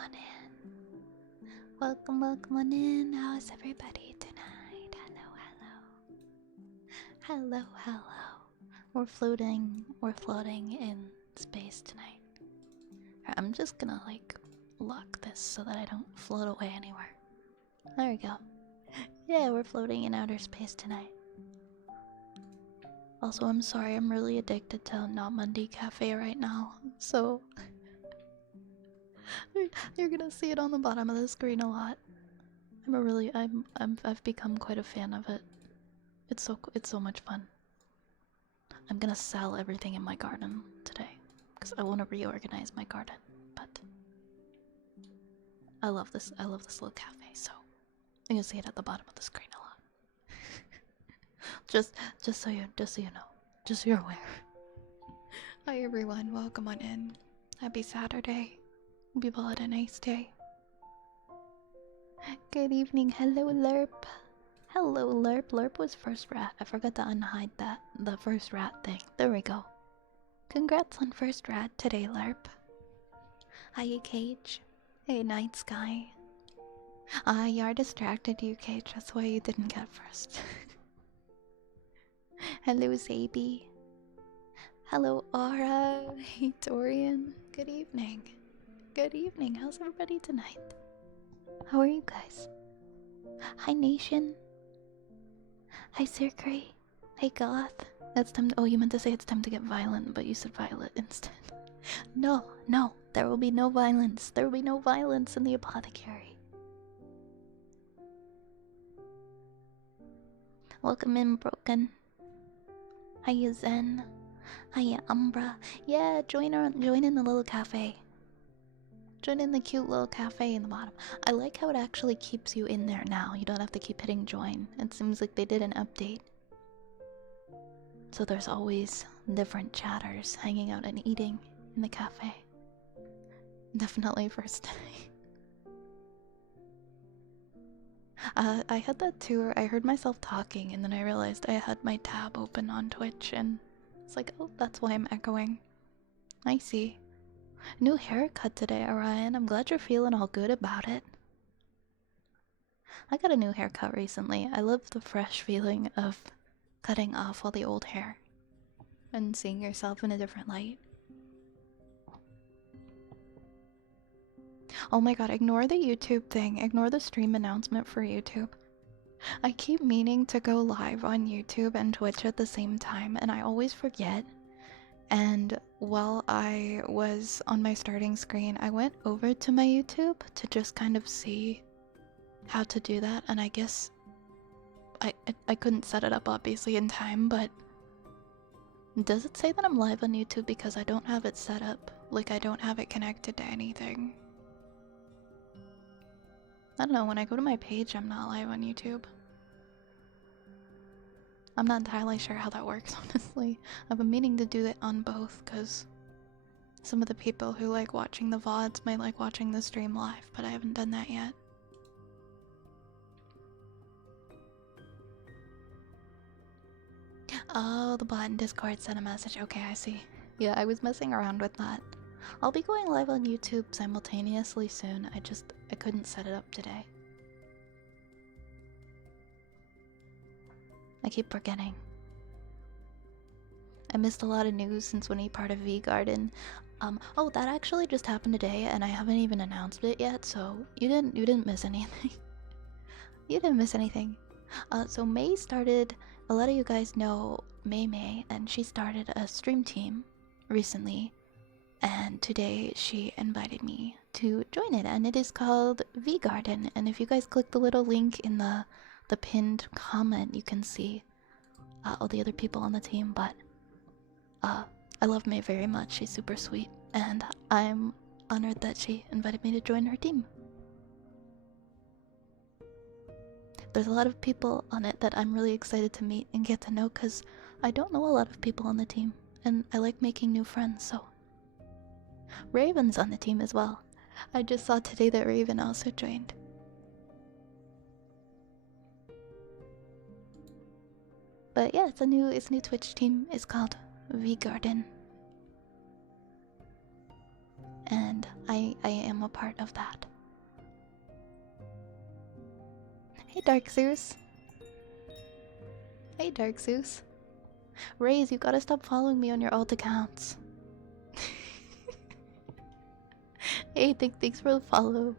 on in. Welcome on in. How's everybody tonight? Hello. We're floating in space tonight. I'm just gonna like lock this so that I don't float away anywhere. There we go. Yeah, we're floating in outer space tonight. Also, I'm sorry, I'm really addicted to Not Monday Cafe right now, so you're gonna see it on the bottom of the screen a lot. I've become quite a fan of it. It's so much fun. I'm gonna sell everything in my garden today because I want to reorganize my garden. But I love this little cafe, so you can see it at the bottom of the screen a lot. just so you know, just so you're aware. Hi everyone, welcome on in. Happy Saturday. Hope you've all had a nice day. Good evening, hello Lerp. Hello Lerp. Lerp was first rat. I forgot to unhide that, the first rat thing. There we go. Congrats on first rat today, Lerp. Hi, Cage. Hey, Night Sky. You're distracted, you Cage. That's why you didn't get first. Hello, Zaby. Hello, Aura. Hey, Dorian. Good evening. Good evening. How's everybody tonight? How are you guys? Hi, Nation. Hi, Sirkray. Hey, Goth. It's time to— oh, you meant to say it's time to get violent, but you said Violet instead. No, there will be no violence. There will be no violence in the apothecary. Welcome in, Broken. Hiya, Zen. Hiya, Umbra. Yeah, join in the little cafe. Join in the cute little cafe in the bottom. I like how it actually keeps you in there now. You don't have to keep hitting join. It seems like they did an update. So there's always different chatters hanging out and eating in the cafe. Definitely first day. I had that too. I heard myself talking and then I realized I had my tab open on Twitch and it's like, oh, that's why I'm echoing. I see. New haircut today, Orion. I'm glad you're feeling all good about it. I got a new haircut recently. I love the fresh feeling of cutting off all the old hair and seeing yourself in a different light. Oh my god, ignore the YouTube thing. Ignore the stream announcement for YouTube. I keep meaning to go live on YouTube and Twitch at the same time, and I always forget. And while I was on my starting screen, I went over to my YouTube to just kind of see how to do that, and I guess I couldn't set it up obviously in time, but does it say that I'm live on YouTube because I don't have it set up? Like I don't have it connected to anything. I don't know, when I go to my page I'm not live on YouTube. I'm not entirely sure how that works, honestly. I've been meaning to do that on both, because some of the people who like watching the VODs might like watching the stream live, but I haven't done that yet. Oh, the bot in Discord sent a message. Okay, I see. Yeah, I was messing around with that. I'll be going live on YouTube simultaneously soon. I couldn't set it up today. I keep forgetting. I missed a lot of news since when he part of V Garden. Oh, that actually just happened today, and I haven't even announced it yet. So you didn't miss anything. You didn't miss anything. So May started. A lot of you guys know May, and she started a stream team recently. And today she invited me to join it, and it is called V Garden. And if you guys click the little link in the pinned comment, you can see all the other people on the team. But I love May very much. She's super sweet, and I'm honored that she invited me to join her team. There's a lot of people on it that I'm really excited to meet and get to know, because I don't know a lot of people on the team, and I like making new friends, so. Raven's on the team as well. I just saw today that Raven also joined. But yeah, it's a new Twitch team. It's called V Garden. and I am a part of that. Hey Dark Zeus. Hey Dark Zeus. Raze, you gotta stop following me on your alt accounts. Hey, thanks for the follow.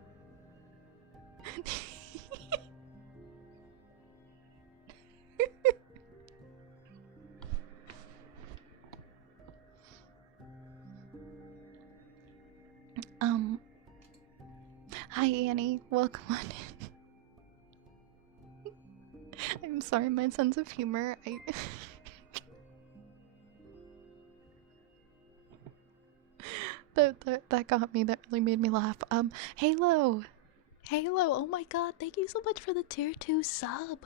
Hi Annie, welcome on in. I'm sorry, my sense of humor, that got me, that really made me laugh. Halo! Halo, oh my god, thank you so much for the tier 2 sub!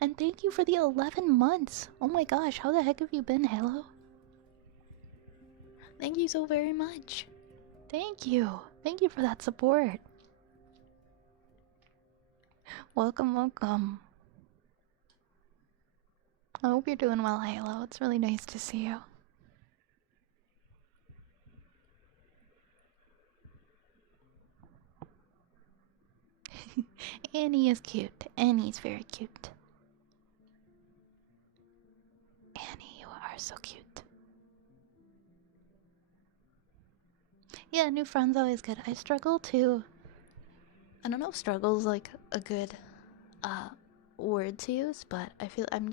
And thank you for the 11 months! Oh my gosh, how the heck have you been, Halo? Thank you so very much! Thank you! Thank you for that support! Welcome, welcome. I hope you're doing well, Halo. It's really nice to see you. Annie is cute. Annie's very cute. Annie, you are so cute. Yeah, new friends always good. I struggle to... I don't know if struggle's like a good word to use, but I feel I'm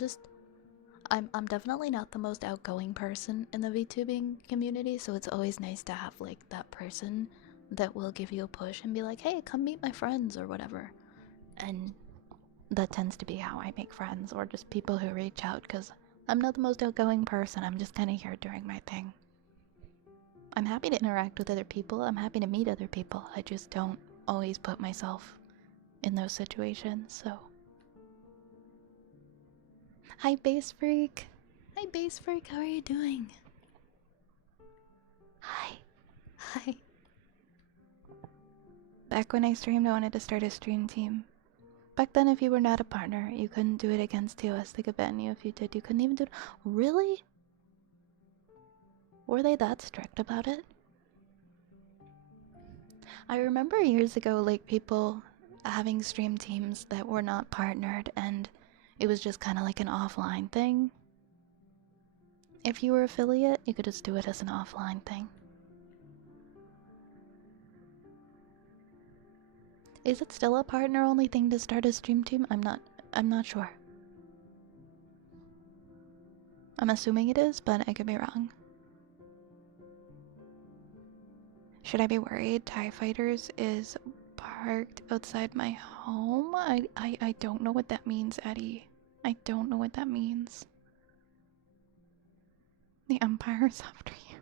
definitely not the most outgoing person in the VTubing community, so it's always nice to have like that person that will give you a push and be like, hey, come meet my friends or whatever. And that tends to be how I make friends, or just people who reach out, because I'm not the most outgoing person. I'm just kind of here doing my thing. I'm happy to interact with other people. I'm happy to meet other people. I just don't always put myself in those situations, so... Hi, Base Freak. Hi, Base Freak. How are you doing? Hi. Hi. Back when I streamed, I wanted to start a stream team. Back then, if you were not a partner, you couldn't do it against TOS. They could ban you if you did. You couldn't even do it. Really? Were they that strict about it? I remember years ago, like, people having stream teams that were not partnered, and it was just kind of like an offline thing. If you were affiliate, you could just do it as an offline thing. Is it still a partner-only thing to start a stream team? I'm not sure. I'm assuming it is, but I could be wrong. Should I be worried? TIE Fighters is parked outside my home? I don't know what that means, Eddie. I don't know what that means. The Empire's after you.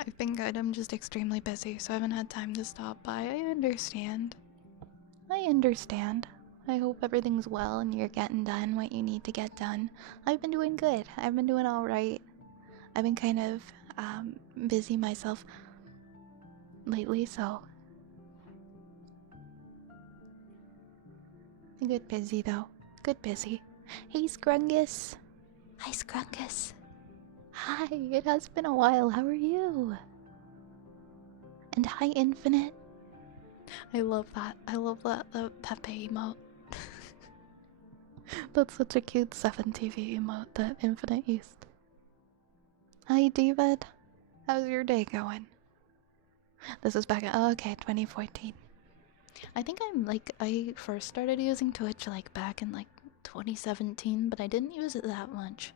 I've been good, I'm just extremely busy, so I haven't had time to stop by. I understand. I understand. I hope everything's well and you're getting done what you need to get done. I've been doing good. I've been doing alright. I've been kind of busy myself lately, so... Good busy though. Good busy. Hey Scrungus! Hi Scrungus! Hi, it has been a while. How are you? And hi, Infinite. I love that. I love that Pepe emote. That's such a cute 7TV emote that Infinite used. Hi, David. How's your day going? This is back at, oh, okay, 2014. I think I first started using Twitch like back in like 2017, but I didn't use it that much.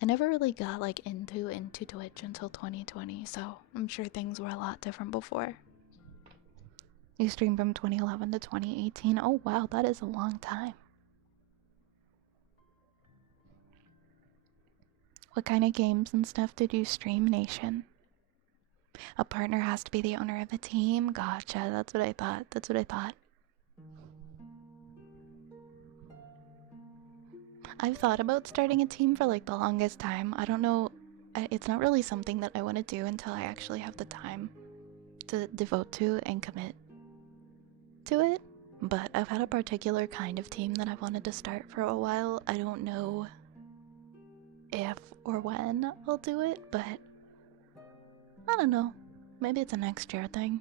I never really got like into Twitch until 2020, so I'm sure things were a lot different before. You streamed from 2011 to 2018. Oh wow, that is a long time. What kind of games and stuff did you stream, Nation? A partner has to be the owner of the team? Gotcha, that's what I thought. That's what I thought. I've thought about starting a team for like the longest time. I don't know, it's not really something that I want to do until I actually have the time to devote to and commit to it. But I've had a particular kind of team that I've wanted to start for a while. I don't know if or when I'll do it, but I don't know. Maybe it's a next year thing.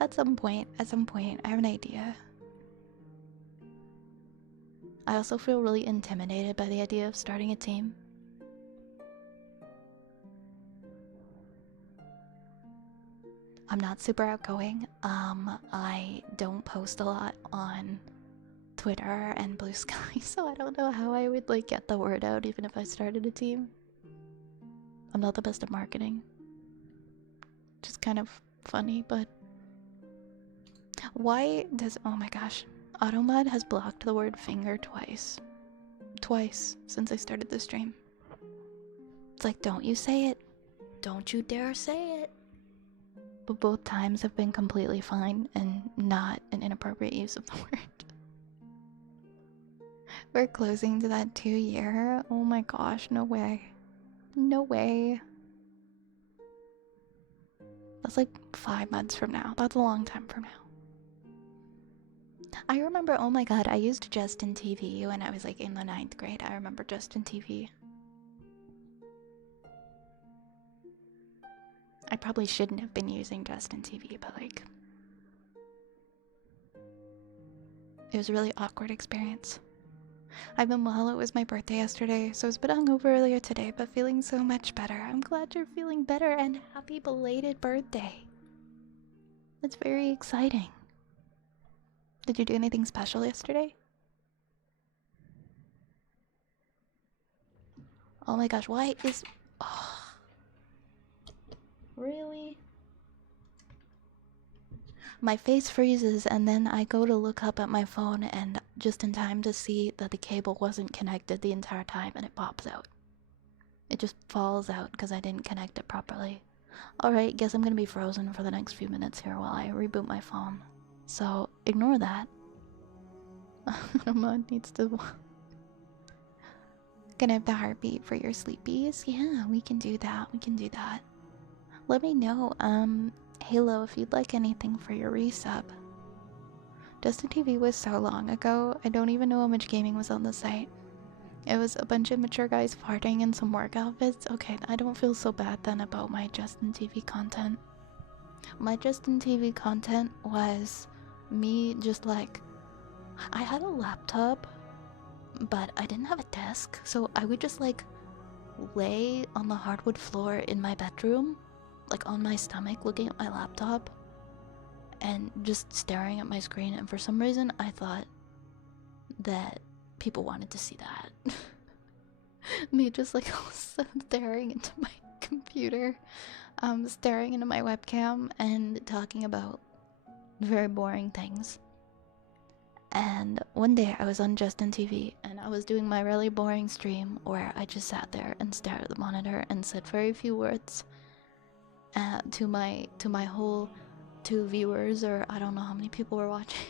At some point, I have an idea. I also feel really intimidated by the idea of starting a team. I'm not super outgoing. I don't post a lot on Twitter and Blue Sky, so I don't know how I would like get the word out even if I started a team. I'm not the best at marketing. Just kind of funny, but why does, oh my gosh, Automod has blocked the word finger twice. Twice since I started the stream. It's like, don't you say it. Don't you dare say it. But both times have been completely fine and not an inappropriate use of the word. We're closing to that 2-year. Oh my gosh, no way. No way. That's like 5 months from now. That's a long time from now. I remember, oh my god, I used Justin TV when I was like in the 9th grade. I remember Justin TV. I probably shouldn't have been using Justin TV, but like, it was a really awkward experience. I've been well, it was my birthday yesterday, so I was a bit hungover earlier today, but feeling so much better. I'm glad you're feeling better, and happy belated birthday. That's very exciting. Did you do anything special yesterday? Oh my gosh, why is... Oh. Really? My face freezes and then I go to look up at my phone and just in time to see that the cable wasn't connected the entire time and it pops out. It just falls out because I didn't connect it properly. Alright, guess I'm gonna be frozen for the next few minutes here while I reboot my phone. So, ignore that. Ramon needs to... Gonna have the heartbeat for your sleepies? Yeah, we can do that, we can do that. Let me know, Halo, if you'd like anything for your resub. Justin TV was so long ago, I don't even know how much gaming was on the site. It was a bunch of mature guys farting in some work outfits. Okay, I don't feel so bad then about my Justin TV content. My Justin TV content was me just like... I had a laptop, but I didn't have a desk, so I would just like lay on the hardwood floor in my bedroom, like on my stomach looking at my laptop and just staring at my screen, and for some reason I thought that people wanted to see that. Me just like staring into my computer, staring into my webcam and talking about very boring things. And one day I was on Justin TV and I was doing my really boring stream where I just sat there and stared at the monitor and said very few words to my whole 2 viewers, or I don't know how many people were watching.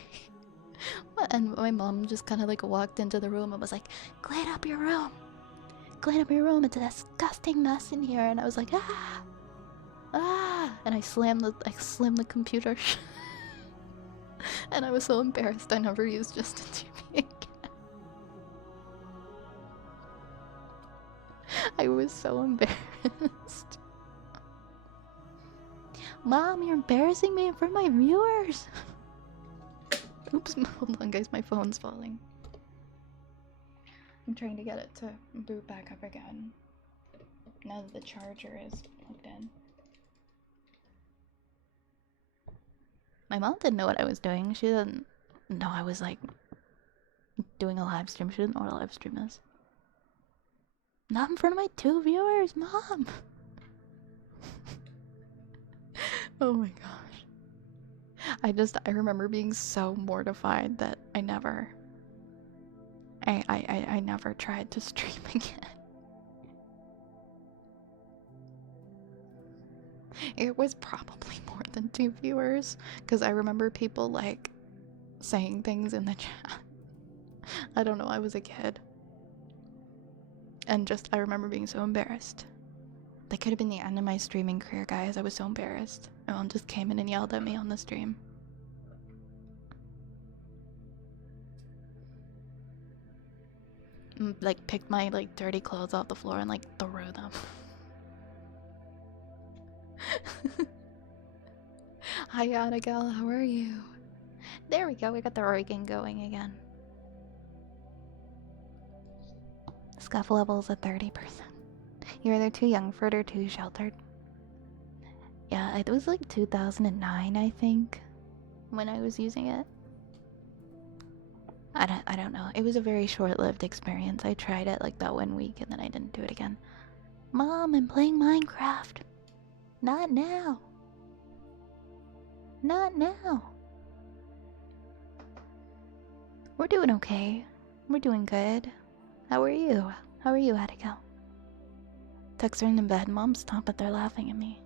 And my mom just kind of like walked into the room and was like, "Clean up your room! Clean up your room! It's a disgusting mess in here!" And I was like, "Ah! Ah!" And I slammed the computer. And I was so embarrassed I never used Justin TV again. I was so embarrassed. Mom, you're embarrassing me in front of my viewers. Oops, hold on guys, my phone's falling. I'm trying to get it to boot back up again now that the charger is plugged in. My mom didn't know what I was doing. She didn't know I was like doing a live stream. She didn't know what a live stream is. Not in front of my 2 viewers, Mom! Oh my gosh. I remember being so mortified that I never tried to stream again. It was probably more than 2 viewers, because I remember people like saying things in the chat. I don't know, I was a kid. And just, I remember being so embarrassed. That could have been the end of my streaming career, guys. I was so embarrassed. Everyone just came in and yelled at me on the stream. Like, picked my, like, dirty clothes off the floor and, like, threw them. Hi, Anagal, how are you? There we go, we got the organ going again. Scuff levels at 30%. You're either too young for it or too sheltered. Yeah, it was like 2009, I think, when I was using it. I don't know. It was a very short-lived experience. I tried it like that 1 week and then I didn't do it again. Mom, I'm playing Minecraft. Not now. Not now. We're doing okay. We're doing good. How are you? How are you, Attica? Tucks are in bed. Mom, stop it. They're laughing at me.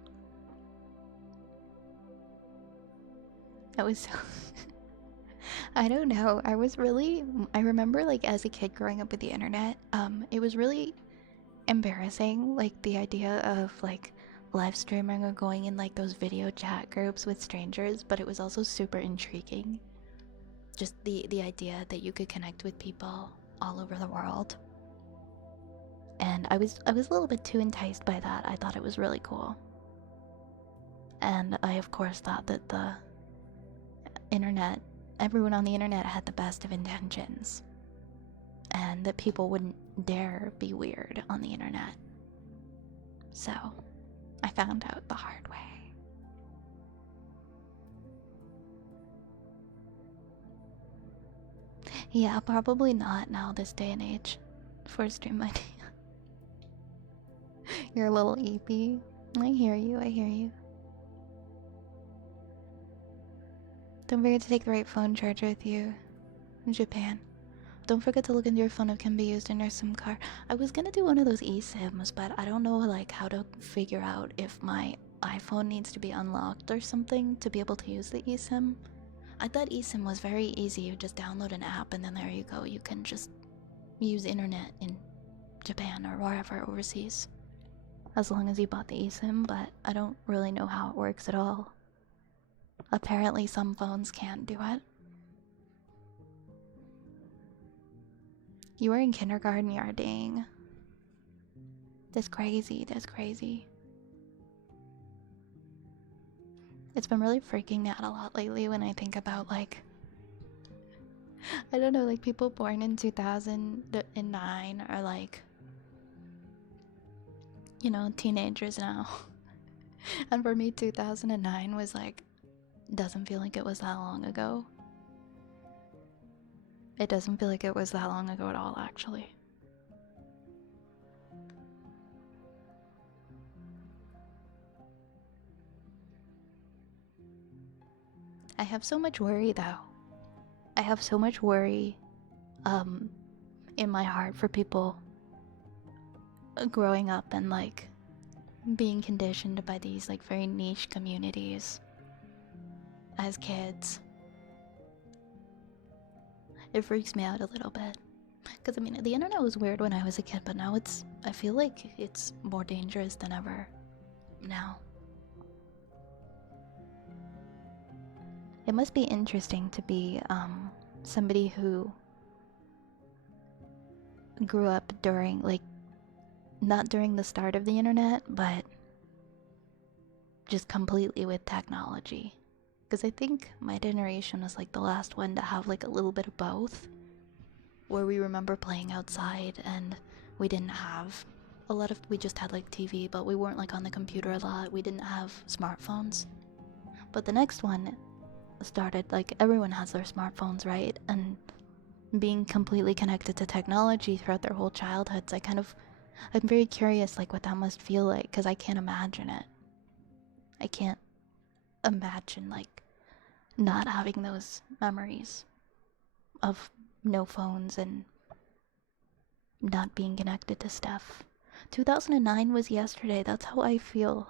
That was so... I don't know. I remember like as a kid growing up with the internet, it was really embarrassing, like the idea of like live streaming or going in like those video chat groups with strangers, but it was also super intriguing. Just the idea that you could connect with people all over the world. And I was a little bit too enticed by that. I thought it was really cool. And I of course thought that the internet, everyone on the internet had the best of intentions. And that people wouldn't dare be weird on the internet. So, I found out the hard way. Yeah, probably not now, this day and age, for a stream idea. You're a little eepy. I hear you, I hear you. Don't forget to take the right phone charger with you in Japan. Don't forget to look into your phone if it can be used in your SIM card. I was gonna do one of those eSIMs, but I don't know like how to figure out if my iPhone needs to be unlocked or something to be able to use the eSIM. I thought eSIM was very easy. You just download an app and then there you go. You can just use internet in Japan or wherever overseas. As long as you bought the eSIM, but I don't really know how it works at all. Apparently some phones can't do it. You were in kindergarten, you're dang. That's crazy, that's crazy. It's been really freaking me out a lot lately when I think about like, I don't know, like people born in 2009 are like, you know, teenagers now. And for me 2009 was like, doesn't feel like it was that long ago. It doesn't feel like it was that long ago at all, actually. I have so much worry, though. I have so much worry, in my heart for people growing up and, like, being conditioned by these, like, very niche communities as kids. It freaks me out a little bit. Because, I mean, the internet was weird when I was a kid, but now I feel like it's more dangerous than ever now. It must be interesting to be, somebody who grew up during, like, not during the start of the internet, but just completely with technology. Because I think my generation was, like, the last one to have, like, a little bit of both. Where we remember playing outside and we didn't have we just had like TV, but we weren't like on the computer a lot. We didn't have smartphones. But the next one started, like, everyone has their smartphones, right? And being completely connected to technology throughout their whole childhoods, I'm very curious like what that must feel like, because I can't imagine it. I can't imagine like not having those memories of no phones and not being connected to stuff. 2009 was yesterday. That's how I feel.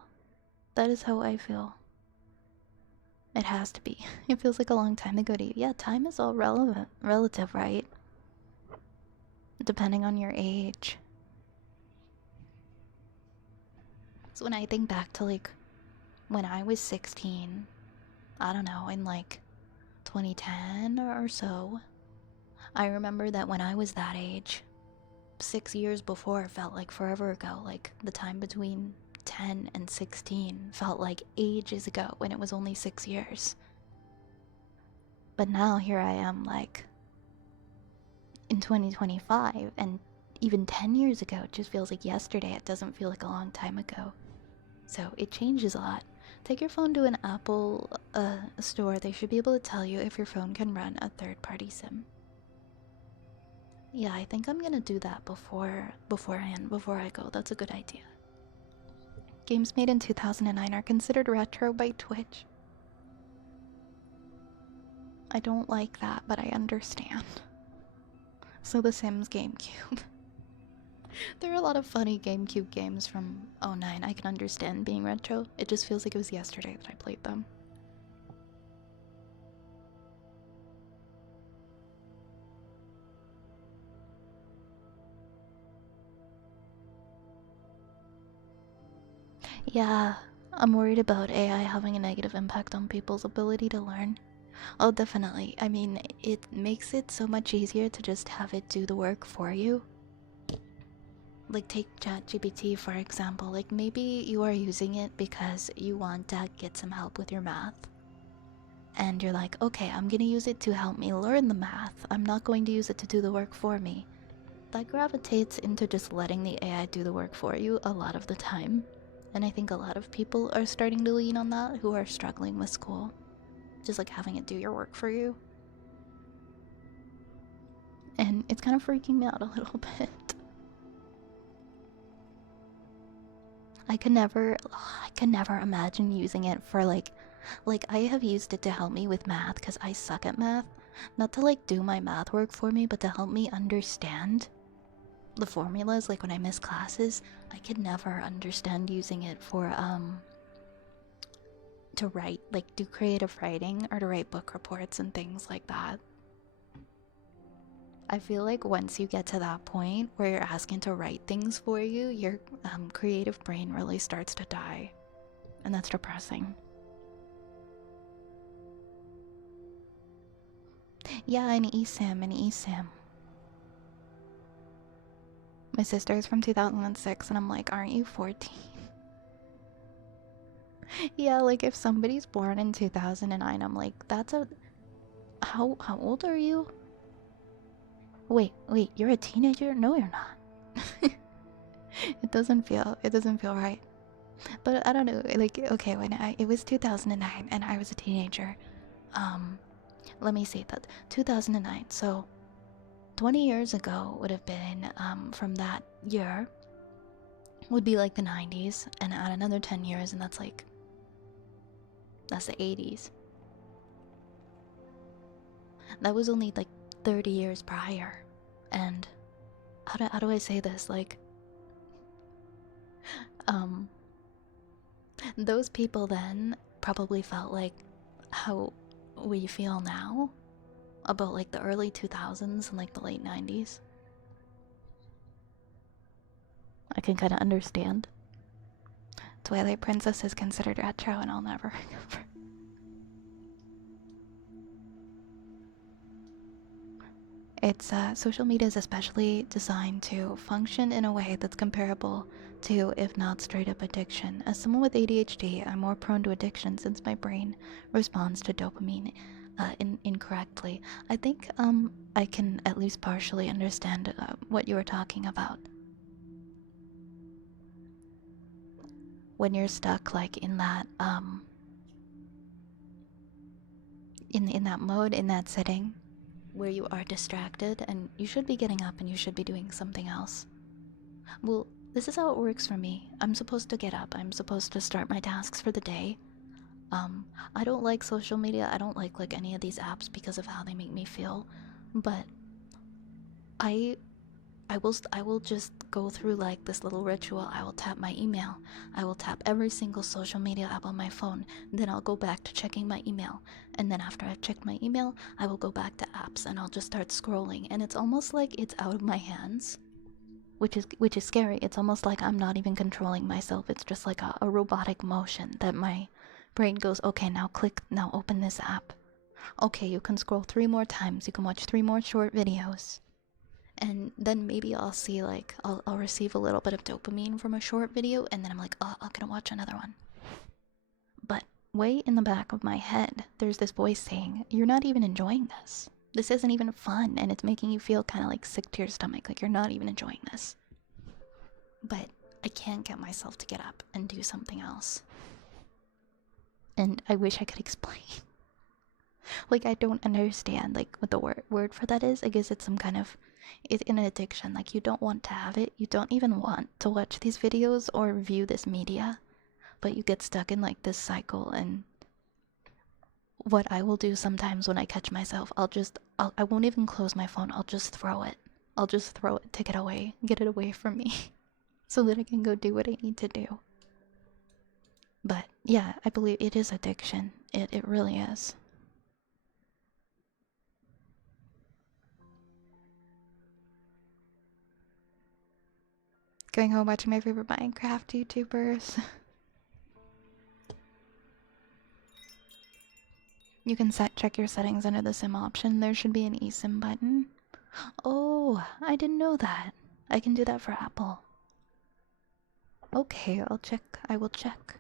That is how I feel. It has to be. It feels like a long time ago to you. Yeah, time is all relative, right? Depending on your age. So when I think back to like when I was 16, I don't know, in like 2010 or so, I remember that when I was that age, 6 years before felt like forever ago, like the time between 10 and 16 felt like ages ago when it was only 6 years. But now here I am, like, in 2025, and even 10 years ago, it just feels like yesterday. It doesn't feel like a long time ago. So it changes a lot. Take your phone to an Apple store. They should be able to tell you if your phone can run a third-party SIM. Yeah, I think I'm gonna do that before I go. That's a good idea. Games made in 2009 are considered retro by Twitch. I don't like that, but I understand. So The Sims GameCube. There are a lot of funny GameCube games from '09. I can understand being retro. It just feels like it was yesterday that I played them. Yeah, I'm worried about AI having a negative impact on people's ability to learn. Oh, definitely. I mean, it makes it so much easier to just have it do the work for you. Like, take ChatGPT for example. Like, maybe you are using it because you want to get some help with your math. And you're like, okay, I'm gonna use it to help me learn the math. I'm not going to use it to do the work for me. That gravitates into just letting the AI do the work for you a lot of the time. And I think a lot of people are starting to lean on that who are struggling with school. Just like having it do your work for you. And it's kind of freaking me out a little bit. I could never imagine using it for like I have used it to help me with math because I suck at math. Not to like do my math work for me, but to help me understand the formulas. Like when I miss classes, I could never understand using it for to write, like do creative writing or to write book reports and things like that. I feel like once you get to that point where you're asking to write things for you, your creative brain really starts to die. And that's depressing. Yeah, an eSIM. My sister is from 2006, and I'm like, aren't you 14? Yeah, like if somebody's born in 2009, I'm like, that's a... How old are you? Wait, you're a teenager? No, you're not. It doesn't feel right. But I don't know, like, okay, it was 2009 and I was a teenager. Let me see that. 2009, so 20 years ago would have been, from that year, would be like the 90s, and add another 10 years, and that's the 80s. That was only like 30 years prior. And how do I say this? Like, those people then probably felt like how we feel now about like the early 2000s and like the late 90s. I can kind of understand. Twilight Princess is considered retro and I'll never recover. It's social media is especially designed to function in a way that's comparable to, if not straight up addiction. As someone with ADHD, I'm more prone to addiction since my brain responds to dopamine incorrectly. I think I can at least partially understand what you were talking about. When you're stuck like in that in that mode, in that setting where you are distracted and you should be getting up and you should be doing something else. Well, this is how it works for me. I'm supposed to get up. I'm supposed to start my tasks for the day. I don't like social media. I don't like any of these apps because of how they make me feel. But I will just go through like this little ritual. I will tap my email. I will tap every single social media app on my phone. Then I'll go back to checking my email. And then after I've checked my email, I will go back to apps and I'll just start scrolling. And it's almost like it's out of my hands, which is scary. It's almost like I'm not even controlling myself. It's just like a robotic motion that my brain goes, okay, now click, now open this app. Okay, you can scroll 3 more times. You can watch 3 more short videos. And then maybe I'll see like I'll receive a little bit of dopamine from a short video, and then I'm like, oh, I'm gonna watch another one. But way in the back of my head, there's this voice saying, you're not even enjoying this. This isn't even fun, and it's making you feel kind of like sick to your stomach, like you're not even enjoying this. But I can't get myself to get up and do something else. And I wish I could explain. Like, I don't understand, like, what the word for that is. I guess it's some kind of, it's an addiction. Like, you don't want to have it. You don't even want to watch these videos or view this media. But you get stuck in, like, this cycle. And what I will do sometimes when I catch myself, I won't even close my phone. I'll just throw it. I'll just throw it, take it away, get it away from me. So that I can go do what I need to do. But, yeah, I believe it is addiction. It really is. Going home watching my favorite Minecraft YouTubers. You can check your settings under the sim option. There should be an eSIM button. Oh, I didn't know that. I can do that for Apple. Okay, I'll check. I will check.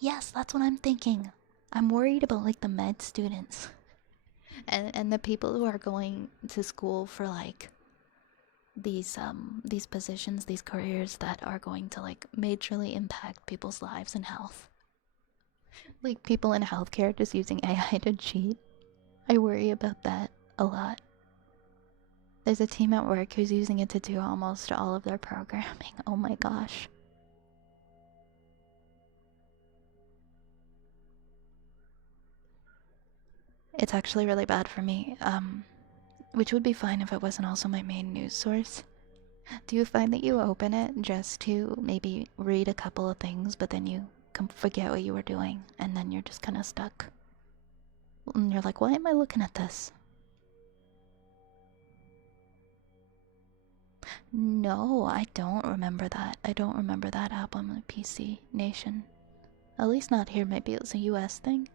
Yes, that's what I'm thinking. I'm worried about like the med students. And the people who are going to school for like these positions, these careers that are going to like majorly impact people's lives and health. Like people in healthcare just using AI to cheat. I worry about that a lot. There's a team at work who's using it to do almost all of their programming. Oh my gosh. It's actually really bad for me, which would be fine if it wasn't also my main news source. Do you find that you open it just to maybe read a couple of things, but then you forget what you were doing, and then you're just kind of stuck? And you're like, why am I looking at this? No, I don't remember that. I don't remember that app on the PC Nation. At least not here. Maybe it was a US thing.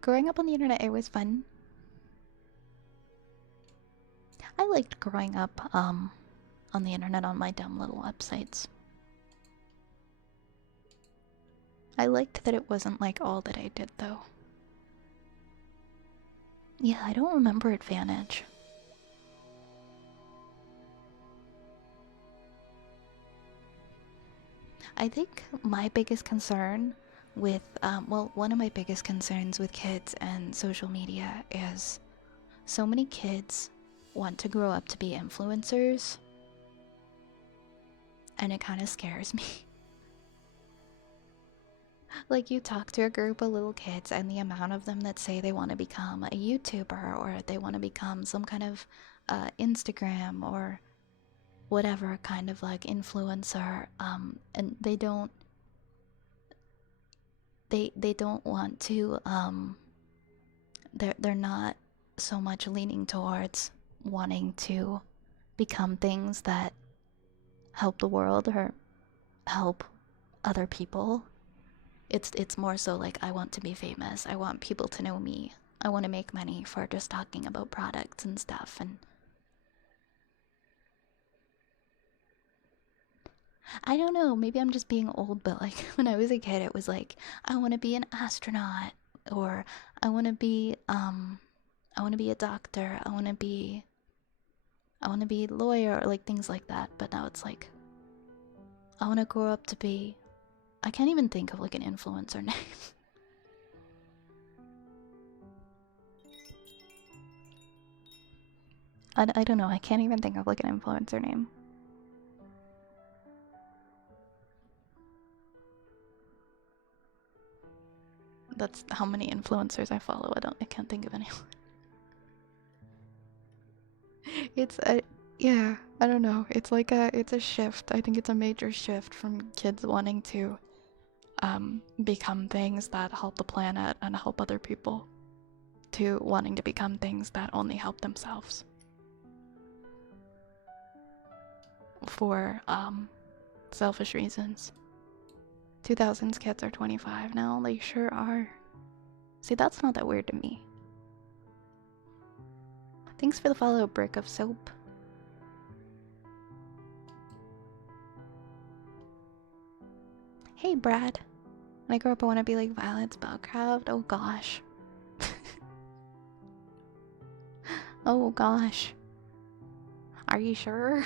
Growing up on the internet, it was fun. I liked growing up on the internet on my dumb little websites. I liked that it wasn't like all that I did though. Yeah, I don't remember Advantage. I think my biggest concern with, well, one of my biggest concerns with kids and social media is so many kids want to grow up to be influencers, and it kind of scares me. Like, you talk to a group of little kids, and the amount of them that say they want to become a YouTuber or they want to become some kind of Instagram or whatever kind of like influencer, and they don't want to, they're not so much leaning towards wanting to become things that help the world or help other people. It's more so like, I want to be famous, I want people to know me, I want to make money for just talking about products and stuff. And I don't know, maybe I'm just being old, but like when I was a kid, it was like, I want to be an astronaut, or I want to be a doctor, I want to be a lawyer, or like things like that. But now it's like, I want to grow up to be, I can't even think of like an influencer name. I don't know, I can't even think of like an influencer name. That's how many influencers I follow. I can't think of anyone. It's a, yeah, I don't know. It's like it's a shift. I think it's a major shift from kids wanting to become things that help the planet and help other people, to wanting to become things that only help themselves. For selfish reasons. 2000s kids are 25 now. They sure are. See, that's not that weird to me. Thanks for the follow, Brick of Soap. Hey, Brad. When I grow up, I want to be like Violet Spellcraft. Oh gosh. Oh gosh. Are you sure?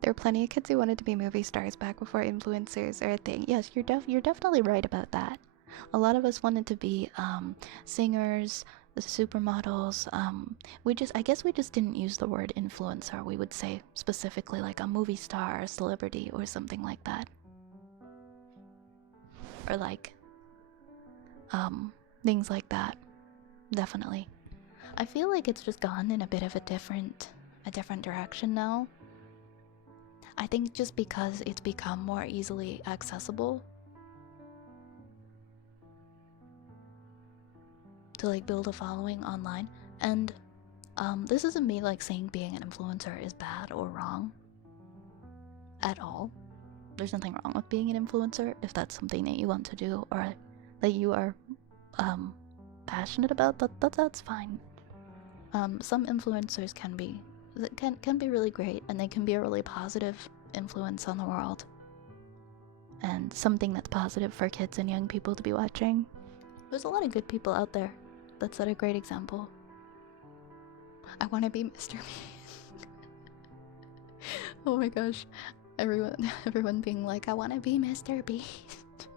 There are plenty of kids who wanted to be movie stars back before influencers are a thing. Yes, you're definitely right about that. A lot of us wanted to be singers, supermodels. I guess we just didn't use the word influencer. We would say specifically like a movie star, a celebrity, or something like that. Or like things like that. Definitely. I feel like it's just gone in a bit of a different direction now. I think just because it's become more easily accessible to like build a following online. And this isn't me like saying being an influencer is bad or wrong at all. There's nothing wrong with being an influencer if that's something that you want to do or that you are passionate about. That's fine. Some influencers can be really great, and they can be a really positive influence on the world, and something that's positive for kids and young people to be watching. There's a lot of good people out there that set a great example. I want to be Mr. Beast. Oh my gosh, everyone being like, I want to be Mr. Beast.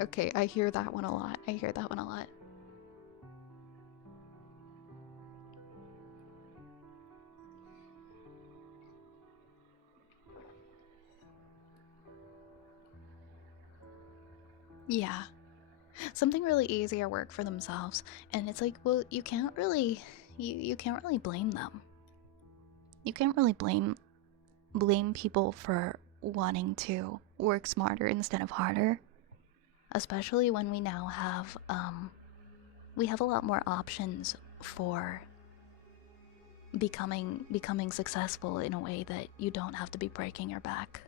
Okay, I hear that one a lot. Yeah. Something really easy or work for themselves, and it's like, well, you can't really blame them. You can't really blame people for wanting to work smarter instead of harder, especially when we now have a lot more options for becoming successful in a way that you don't have to be breaking your back.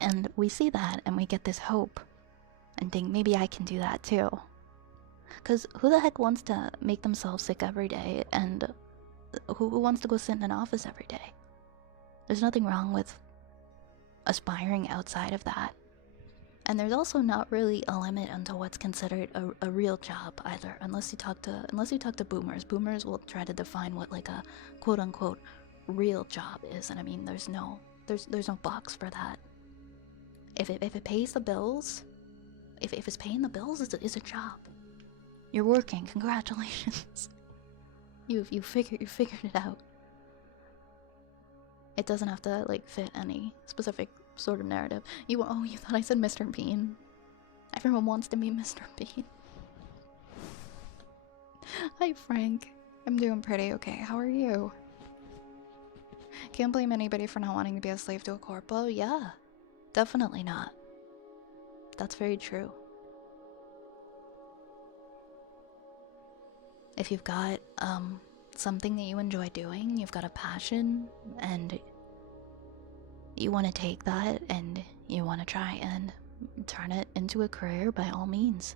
And we see that and we get this hope and think maybe I can do that too. Because who the heck wants to make themselves sick every day, and who wants to go sit in an office every day? There's nothing wrong with aspiring outside of that. And there's also not really a limit until what's considered a real job either, unless you talk to boomers. Boomers will try to define what like a quote unquote real job is, and I mean there's no box for that. If it pays the bills, if it's paying the bills, it's a job. You're working. Congratulations. You figured it out. It doesn't have to like fit any specific sort of narrative. You thought I said Mr. Bean. Everyone wants to be Mr. Bean. Hi Frank. I'm doing pretty okay. How are you? Can't blame anybody for not wanting to be a slave to a corpo. Yeah. Definitely not. That's very true. If you've got something that you enjoy doing, you've got a passion, and you want to take that and you want to try and turn it into a career, by all means.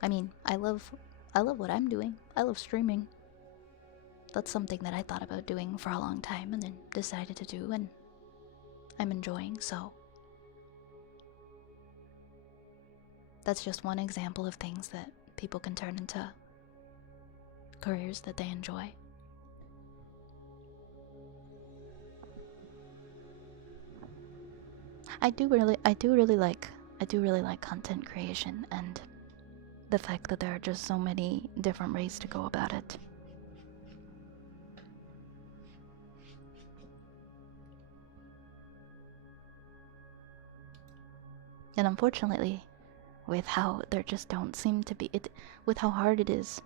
I mean, I love what I'm doing. I love streaming. That's something that I thought about doing for a long time and then decided to do, and I'm enjoying, so that's just one example of things that people can turn into careers that they enjoy. I do really like content creation and the fact that there are just so many different ways to go about it. And unfortunately, with how there just don't seem to be with how hard it is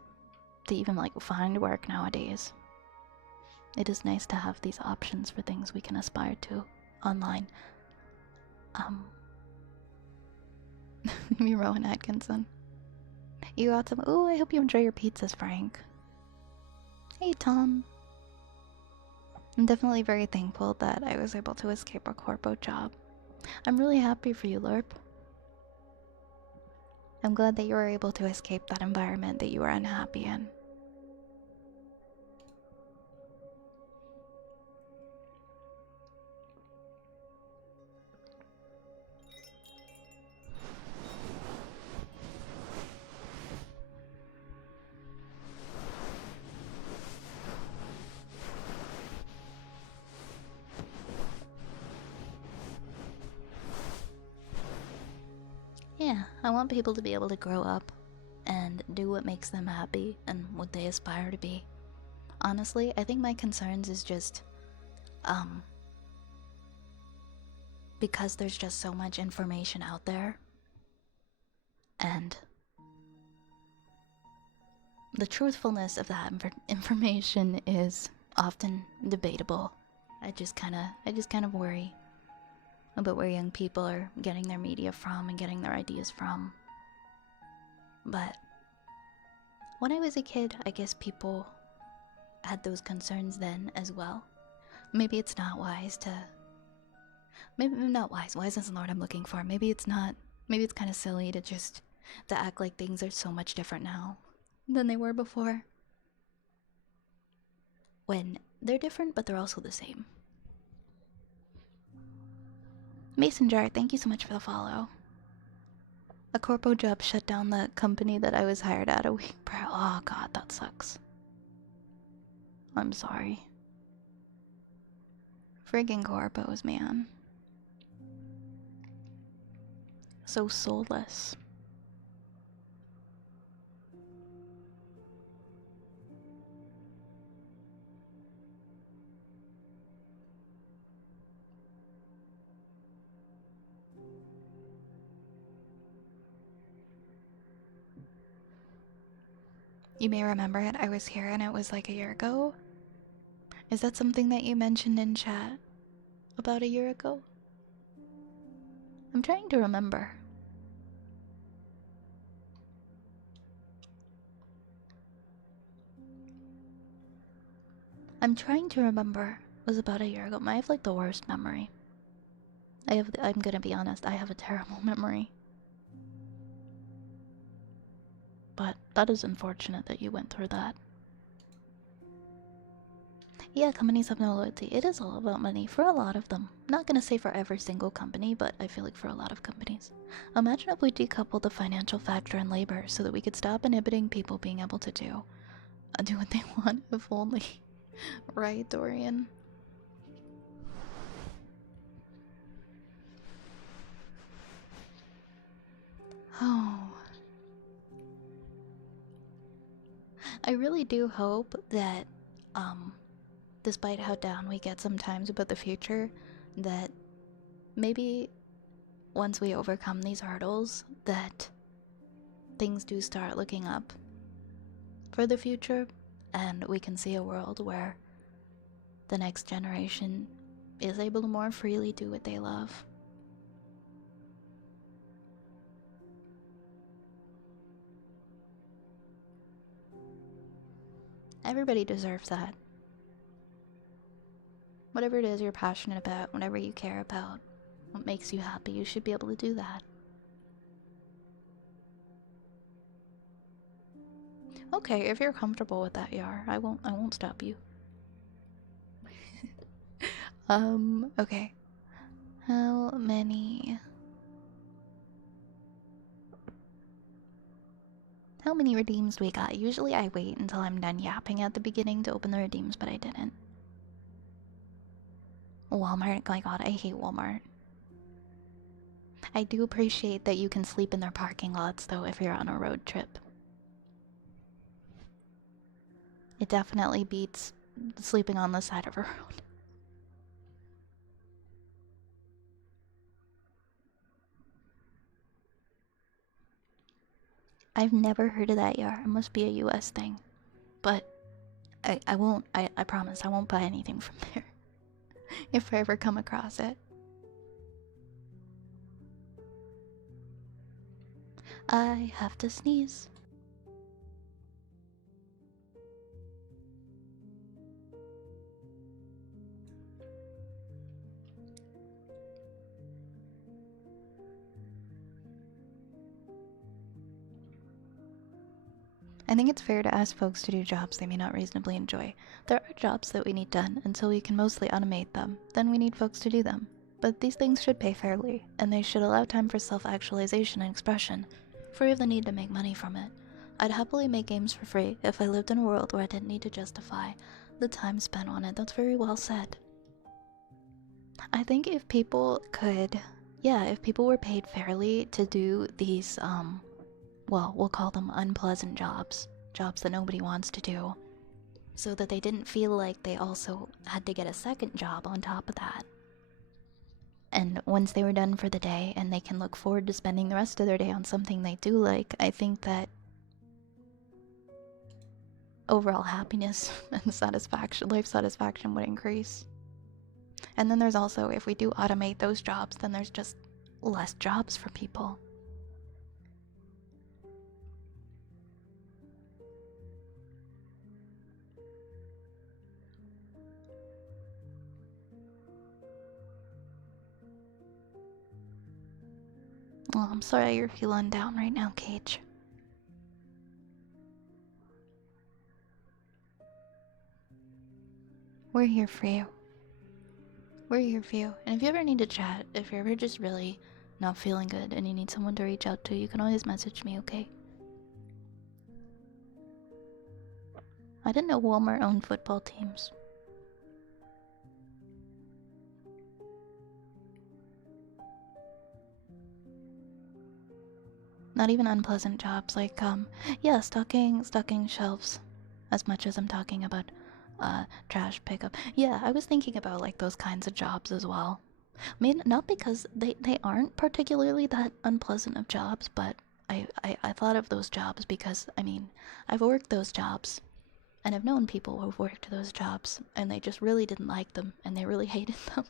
to even like find work nowadays, it is nice to have these options for things we can aspire to online. Me, Rowan Atkinson. You got some. Ooh, I hope you enjoy your pizzas, Frank. Hey, Tom. I'm definitely very thankful that I was able to escape a corpo job. I'm really happy for you, Lurp. I'm glad that you were able to escape that environment that you were unhappy in. Yeah, I want people to be able to grow up and do what makes them happy and what they aspire to be. Honestly, I think my concerns is just, because there's just so much information out there, and the truthfulness of that information is often debatable. I just kind of worry about where young people are getting their media from and getting their ideas from. But when I was a kid, I guess people had those concerns then as well. Maybe it's not wise to... Maybe not wise. Wise isn't the word I'm looking for. Maybe it's not... Maybe it's kind of silly to just... to act like things are so much different now than they were before. When they're different, but they're also the same. Mason Jar, thank you so much for the follow. A corpo job shut down the company that I was hired at a week prior. Oh god, that sucks. I'm sorry. Friggin' corpos, man. So soulless. You may remember it, I was here and it was like a year ago. Is that something that you mentioned in chat about a year ago? I'm trying to remember. I'm trying to remember. It was about a year ago. I have like the worst memory. I'm gonna be honest, I have a terrible memory. But that is unfortunate that you went through that. Yeah, companies have no loyalty. It is all about money for a lot of them. Not gonna say for every single company, but I feel like for a lot of companies. Imagine if we decoupled the financial factor and labor so that we could stop inhibiting people being able to do what they want, if only. Right, Dorian? Oh. I really do hope that, despite how down we get sometimes about the future, that maybe once we overcome these hurdles, that things do start looking up for the future, and we can see a world where the next generation is able to more freely do what they love. Everybody deserves that. Whatever it is you're passionate about, whatever you care about, what makes you happy, you should be able to do that. Okay, if you're comfortable with that, Yar, I won't stop you. Okay. How many redeems do we got? Usually I wait until I'm done yapping at the beginning to open the redeems, but I didn't. Walmart, oh my god, I hate Walmart. I do appreciate that you can sleep in their parking lots, though, if you're on a road trip. It definitely beats sleeping on the side of a road. I've never heard of that, Yar. It must be a US thing. But I won't, I promise, I won't buy anything from there. If I ever come across it. I have to sneeze. I think it's fair to ask folks to do jobs they may not reasonably enjoy. There are jobs that we need done until we can mostly automate them. Then we need folks to do them. But these things should pay fairly, and they should allow time for self-actualization and expression, free of the need to make money from it. I'd happily make games for free if I lived in a world where I didn't need to justify the time spent on it. That's very well said. I think if people could, yeah, if people were paid fairly to do these, well, we'll call them unpleasant jobs, jobs that nobody wants to do, so that they didn't feel like they also had to get a second job on top of that. And once they were done for the day and they can look forward to spending the rest of their day on something they do like, I think that overall happiness and satisfaction, life satisfaction would increase. And then there's also, if we do automate those jobs, then there's just less jobs for people. Well, I'm sorry you're feeling down right now, Cage. We're here for you. We're here for you. And if you ever need to chat, if you're ever just really not feeling good and you need someone to reach out to, you can always message me, okay? I didn't know Walmart owned football teams. Not even unpleasant jobs like, yeah, stocking shelves. As much as I'm talking about, trash pickup. Yeah, I was thinking about, like, those kinds of jobs as well. I mean, not because they aren't particularly that unpleasant of jobs, but I thought of those jobs because, I mean, I've worked those jobs. And I've known people who've worked those jobs, and they just really didn't like them, and they really hated them.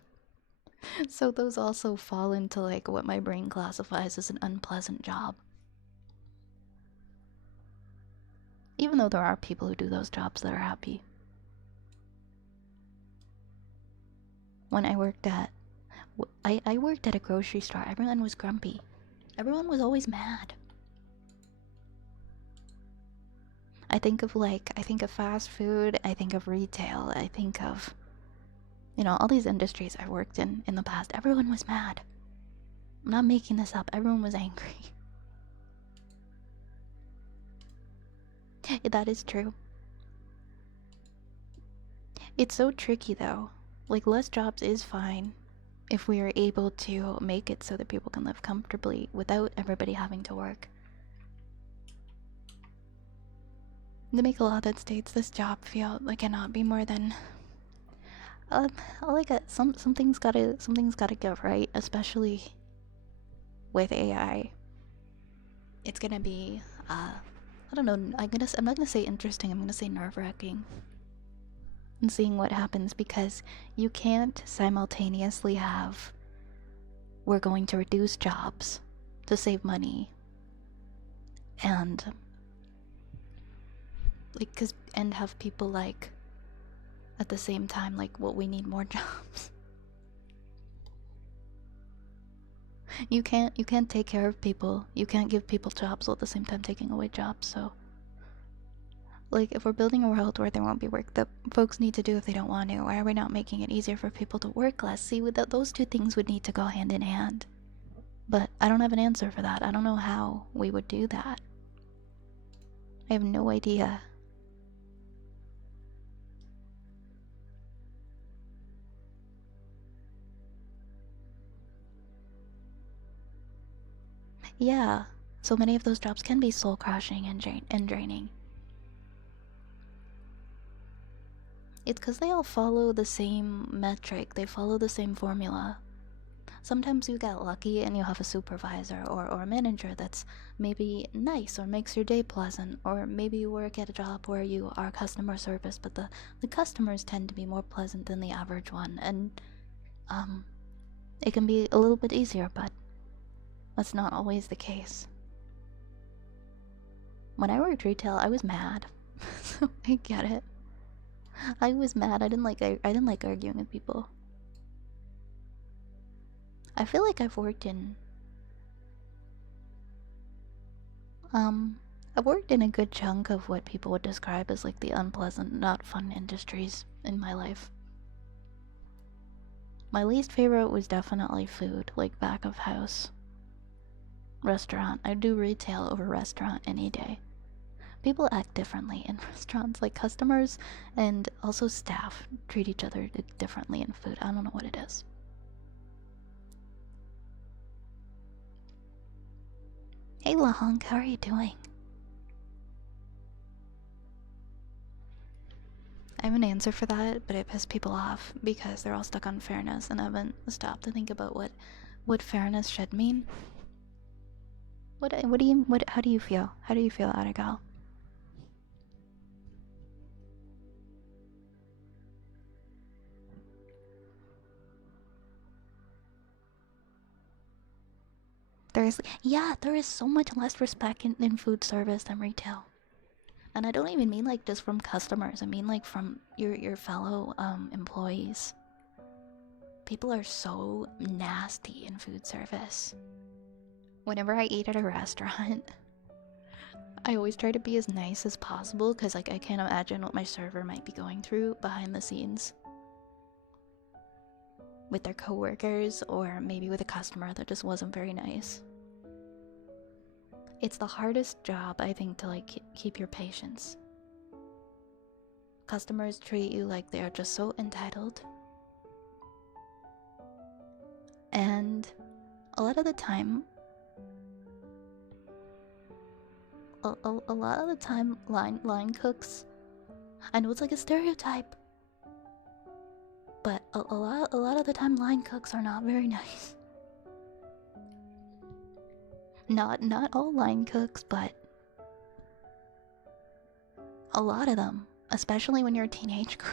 So those also fall into, like, what my brain classifies as an unpleasant job. Even though there are people who do those jobs that are happy. When I worked at... I worked at a grocery store, everyone was grumpy. Everyone was always mad. I think of fast food, I think of retail, I think of, you know, all these industries I worked in the past. Everyone was mad. I'm not making this up, everyone was angry. That is true. It's so tricky though. Like, less jobs is fine if we are able to make it so that people can live comfortably without everybody having to work. They make a law that states this job field like cannot be more than like something's gotta give, right? Especially with AI. It's gonna be I don't know, I'm not gonna say interesting, I'm gonna say nerve-wracking. And seeing what happens, because you can't simultaneously have we're going to reduce jobs to save money and like and have people like at the same time like, well, we need more jobs. You can't take care of people, you can't give people jobs while at the same time taking away jobs. So like, if we're building a world where there won't be work that folks need to do if they don't want to, why are we not making it easier for people to work less? See, without those two things would need to go hand in hand. But I don't have an answer for that. I don't know how we would do that. I have no idea. Yeah, so many of those jobs can be soul crushing and draining. It's because they all follow the same metric, they follow the same formula. Sometimes you get lucky and you have a supervisor or a manager that's maybe nice or makes your day pleasant, or maybe you work at a job where you are customer service, but the customers tend to be more pleasant than the average one, and it can be a little bit easier, but that's not always the case. When I worked retail, I was mad. So I get it. I was mad. I didn't like arguing with people. I feel like I've worked in I've worked in a good chunk of what people would describe as like the unpleasant, not fun industries in my life. My least favorite was definitely food, like back of house. Restaurant. I'd do retail over restaurant any day. People act differently in restaurants, like customers and also staff treat each other differently in food. I don't know what it is. Hey Lahonk, how are you doing? I have an answer for that, but it pissed people off because they're all stuck on fairness and haven't stopped to think about what fairness should mean. How do you feel? How do you feel, Arigal? There is so much less respect in food service than retail. And I don't even mean like just from customers, I mean like from your fellow employees. People are so nasty in food service. Whenever I eat at a restaurant, I always try to be as nice as possible because like I can't imagine what my server might be going through behind the scenes. With their coworkers or maybe with a customer that just wasn't very nice. It's the hardest job, I think, to like keep your patience. Customers treat you like they are just so entitled. And a lot of the time, a lot of the time, line cooks, I know it's like a stereotype, but a lot of the time line cooks are not very nice. Not all line cooks, but a lot of them, especially when you're a teenage girl.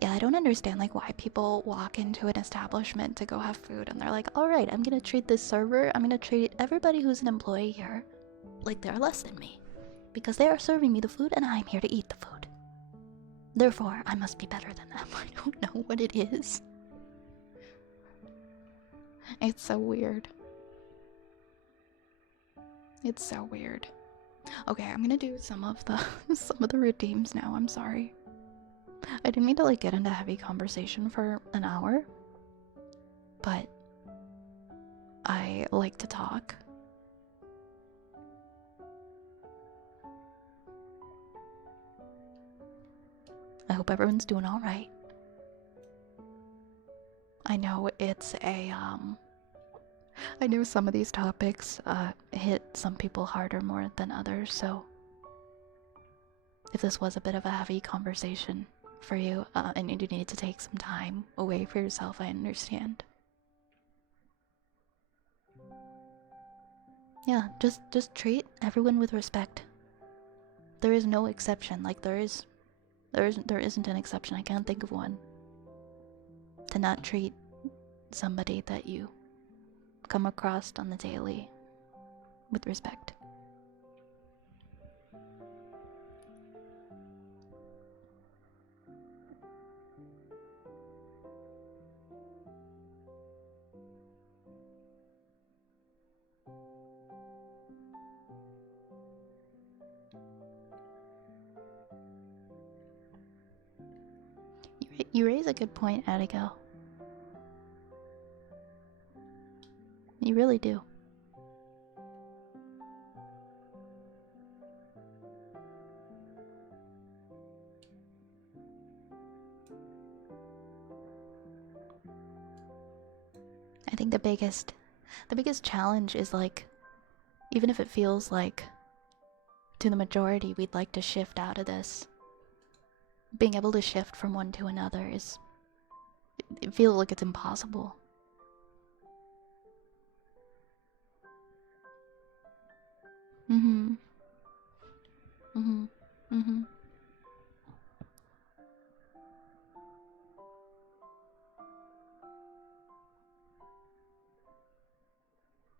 Yeah, I don't understand like why people walk into an establishment to go have food and they're like, alright, I'm gonna treat this server, I'm gonna treat everybody who's an employee here like they're less than me. Because they are serving me the food and I'm here to eat the food. Therefore, I must be better than them. I don't know what it is. It's so weird. It's so weird. Okay, I'm gonna do some of the redeems now, I'm sorry. I didn't mean to like get into heavy conversation for an hour, but I like to talk. I hope everyone's doing alright. I know it's a, I know some of these topics hit some people harder more than others, so if this was a bit of a heavy conversation for you and you need to take some time away for yourself, I understand. Yeah, just treat everyone with respect. There is no exception. Like there isn't an exception. I can't think of one. To not treat somebody that you come across on the daily with respect. You raise a good point, Abigail. You really do. I think the biggest challenge is like, even if it feels like to the majority we'd like to shift out of this, being able to shift from one to another is, it feels like it's impossible. Mm-hmm. Mm-hmm. Mm-hmm.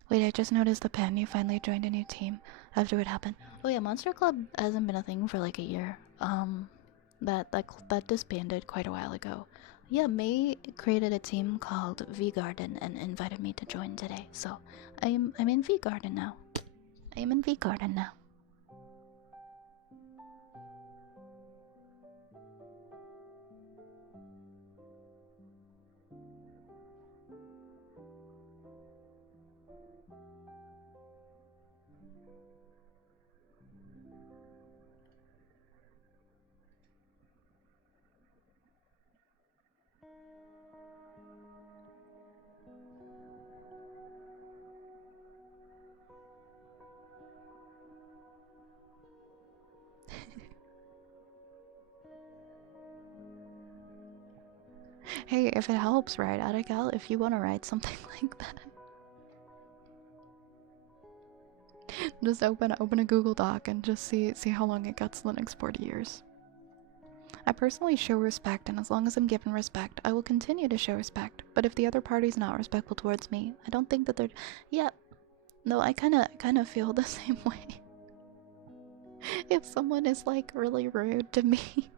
Wait, I just noticed the pen. You finally joined a new team after what happened. Oh yeah, Monster Club hasn't been a thing for like a year. That disbanded quite a while ago. Yeah, May created a team called V Garden and invited me to join today. So I'm in V Garden now. I am in V Garden now. Hey, if it helps, right, Adigal, if you want to write something like that, just open a Google Doc and just see how long it gets the next 40 years. I personally show respect, and as long as I'm given respect, I will continue to show respect. But if the other party's not respectful towards me, I don't think that they're. Yeah, no, I kind of feel the same way. If someone is like really rude to me,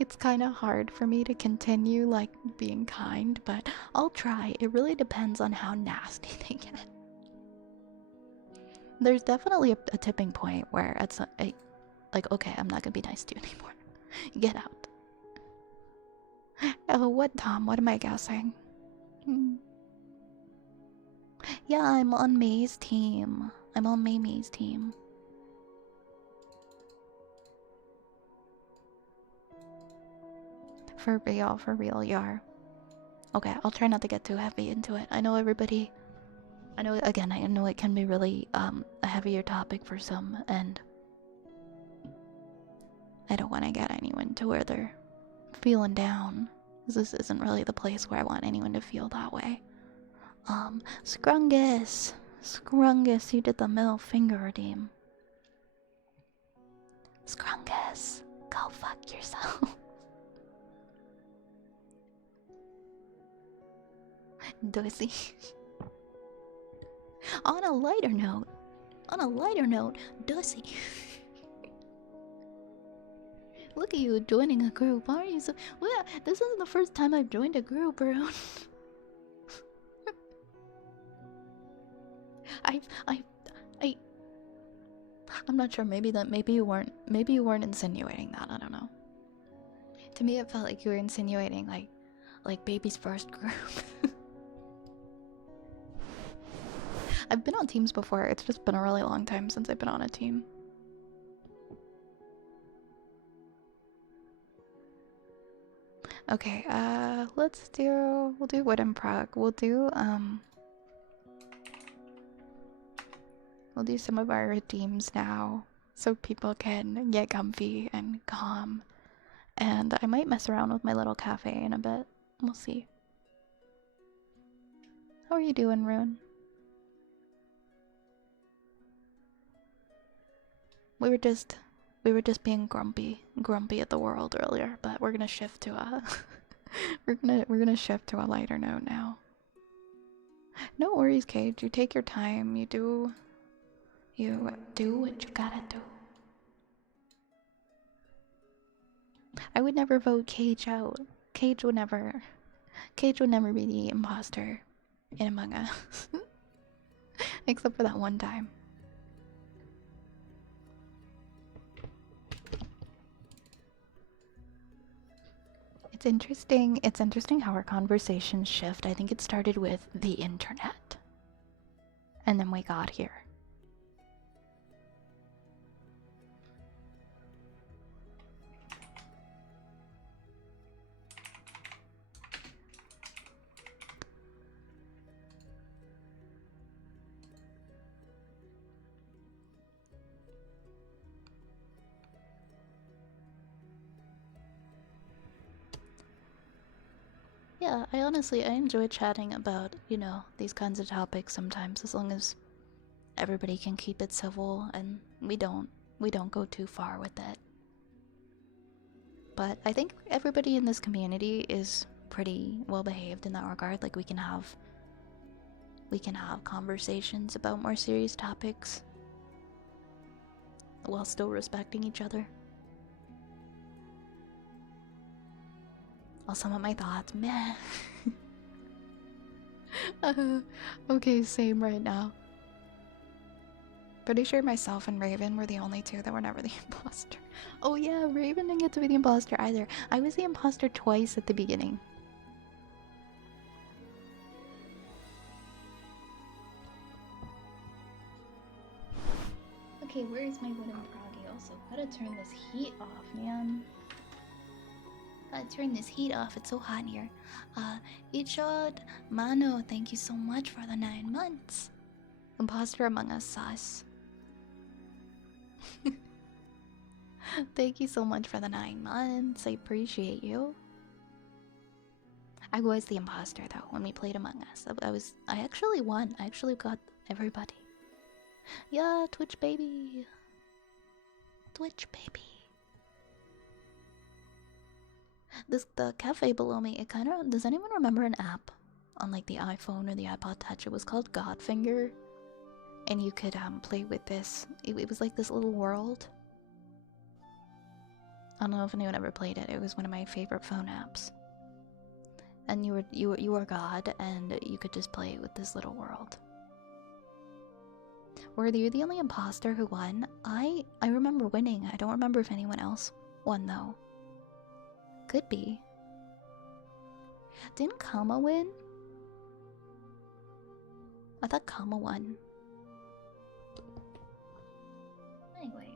it's kind of hard for me to continue like being kind, but I'll try. It really depends on how nasty they get. There's definitely a tipping point where it's like, okay, I'm not gonna be nice to you anymore. Get out. Oh, what, Tom? What am I guessing? Yeah, I'm on May's team. I'm on May's team. For real, you are. Okay, I'll try not to get too heavy into it. I know everybody. I know, again, I know it can be really a heavier topic for some, and I don't want to get anyone to where they're feeling down. This isn't really the place where I want anyone to feel that way. Scrungus! Scrungus, you did the middle finger redeem. Scrungus, go fuck yourself. Dozy. On a lighter note, Dozy. Look at you joining a group, aren't you? So, well, this isn't the first time I've joined a group, bro. I'm not sure. Maybe you weren't insinuating that. I don't know. To me, it felt like you were insinuating like baby's first group. I've been on teams before. It's just been a really long time since I've been on a team. Okay, we'll do Wooden Prog. We'll do some of our redeems now so people can get comfy and calm. And I might mess around with my little cafe in a bit. We'll see. How are you doing, Rune? We were just being grumpy at the world earlier, but we're gonna shift to a we're gonna shift to a lighter note now. No worries, Cage. You take your time. You do what you gotta do. I would never vote Cage out. Cage would never be the imposter in Among Us. Except for that one time. It's interesting how our conversations shift. I think it started with the internet. And then we got here. Yeah, I enjoy chatting about, these kinds of topics sometimes, as long as everybody can keep it civil and we don't go too far with it. But I think everybody in this community is pretty well behaved in that regard. Like we can have conversations about more serious topics while still respecting each other. I'll sum up my thoughts. Meh. Okay, same right now. Pretty sure myself and Raven were the only two that were never the imposter. Oh yeah, Raven didn't get to be the imposter either. I was the imposter twice at the beginning. Okay, where's my wooden proggy also? Gotta turn this heat off, man. Gotta turn this heat off, it's so hot in here. Ichod, Mano, thank you so much for the 9 months. Imposter Among Us sauce. Thank you so much for the 9 months. I appreciate you. I was the imposter though when we played Among Us. I actually won. I actually got everybody. Yeah, Twitch baby. Twitch baby. The cafe below me, it kind of, does anyone remember an app on like the iPhone or the iPod Touch? It was called Godfinger, and you could play with this. It was like this little world. I don't know if anyone ever played it. It was one of my favorite phone apps. And you were God, and you could just play with this little world. Were you the only imposter who won? I remember winning. I don't remember if anyone else won though. Could be. Didn't Kama win? I thought Kama won. Anyways.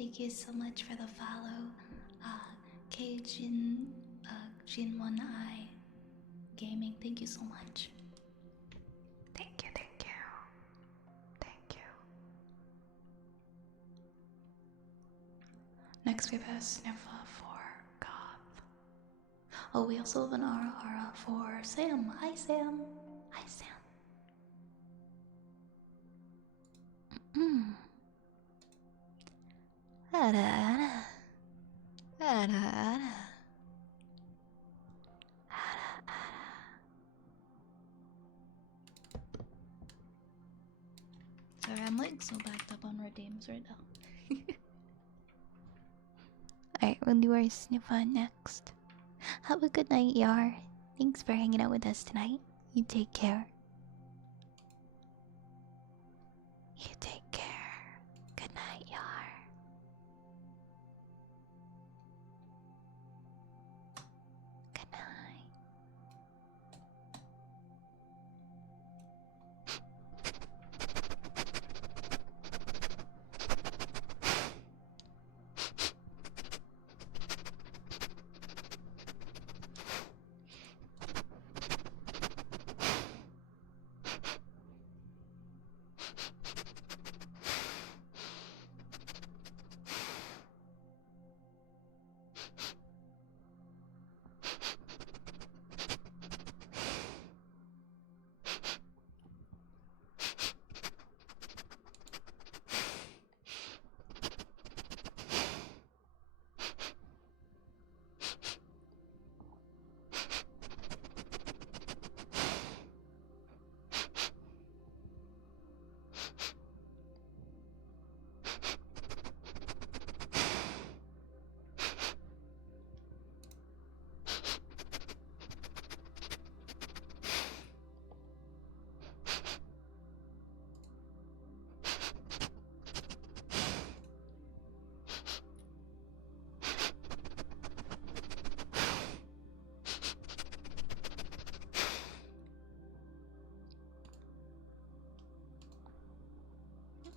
Thank you so much for the follow. Jin, Jin One Eye Gaming. Thank you so much. Thank you, thank you. Thank you. Next we have a Sniffa for Goth. Oh, we also have an Ara for Sam. Hi, Sam. Hi, Sam. Ada, ada, ada. Sorry, I'm like so backed up on redeems right now. Alright, we'll do our sniffer next. Have a good night, Yar. Thanks for hanging out with us tonight. You take care. You take care. Good night, Yar. Good night.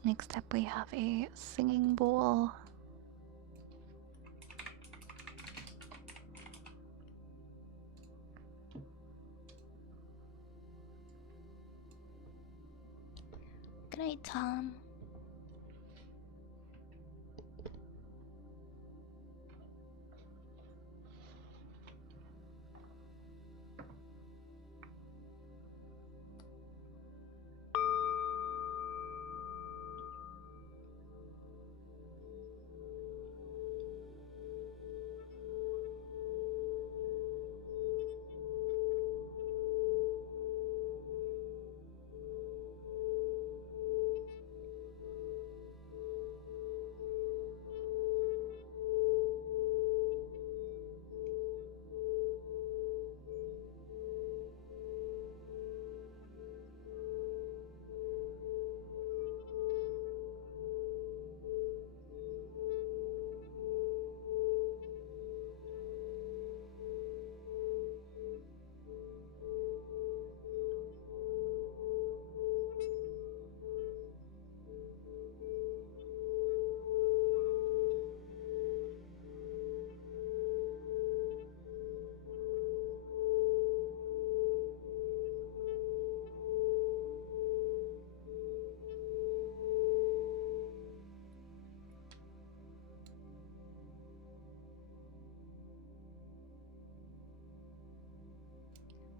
Next up, we have a singing bowl. Good night, Tom.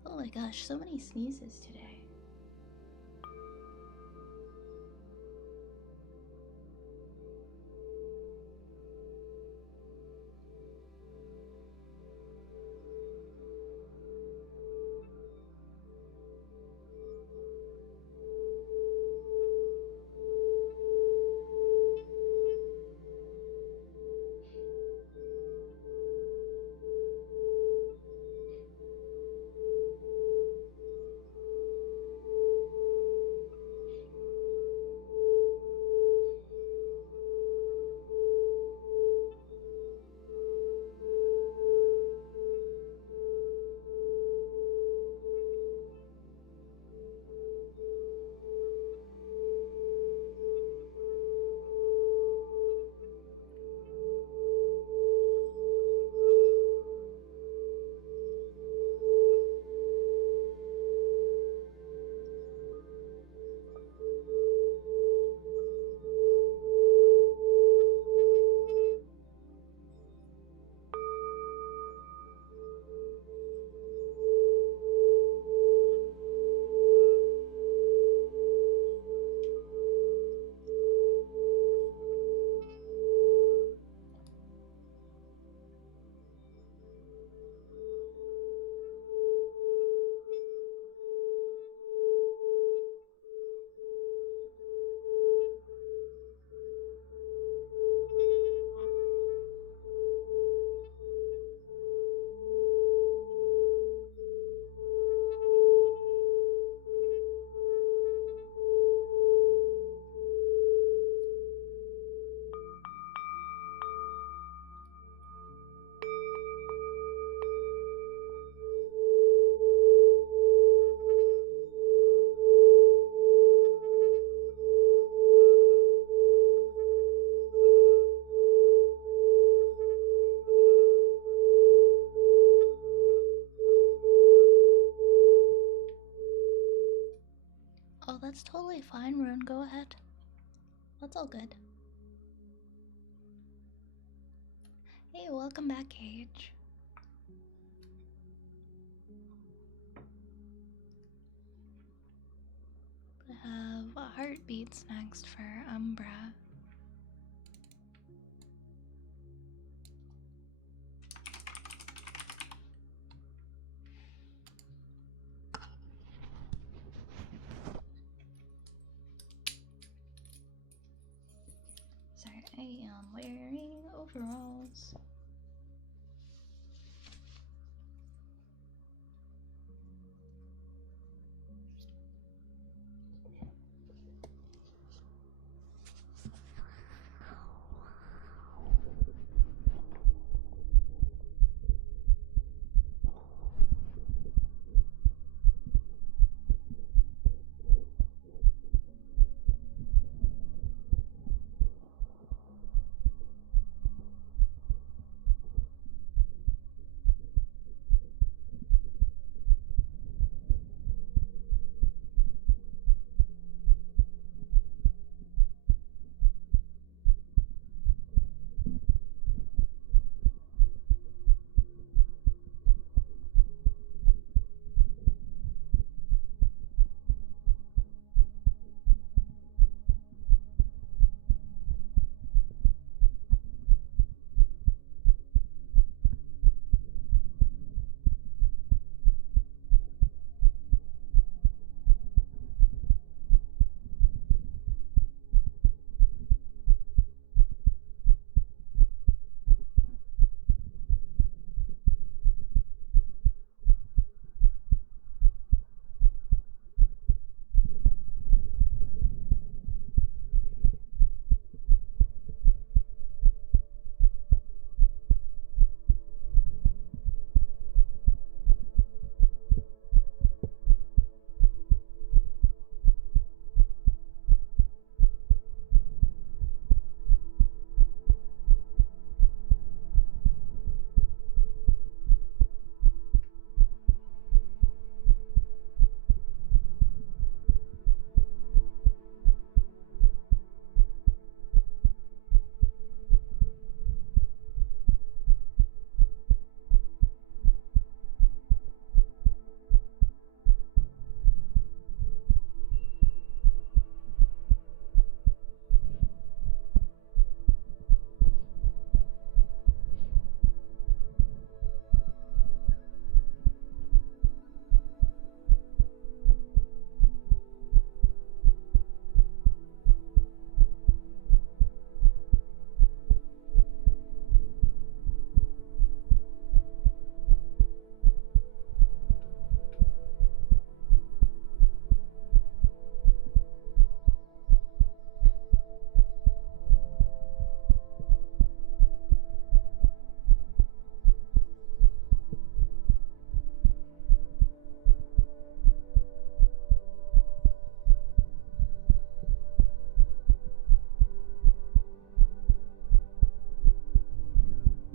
Oh my gosh, so many sneezes today. fine, Rune. Go ahead. That's all good. Hey, welcome back, Cage. I have heartbeats next for Umbra. Sorry, I am wearing overalls.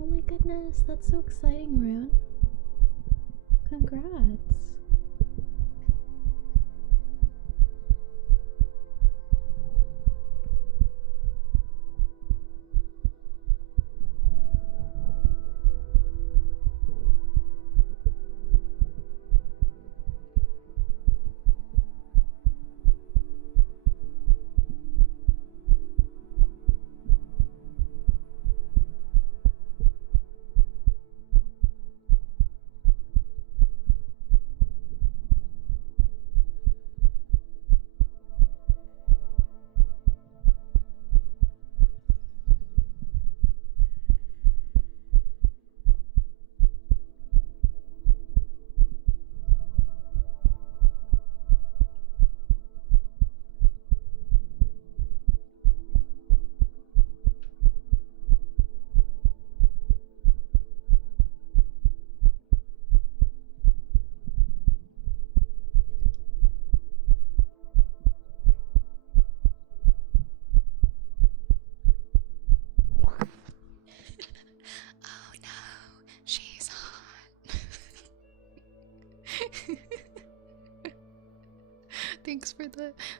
Oh my goodness, that's so exciting, Rune. Congrats.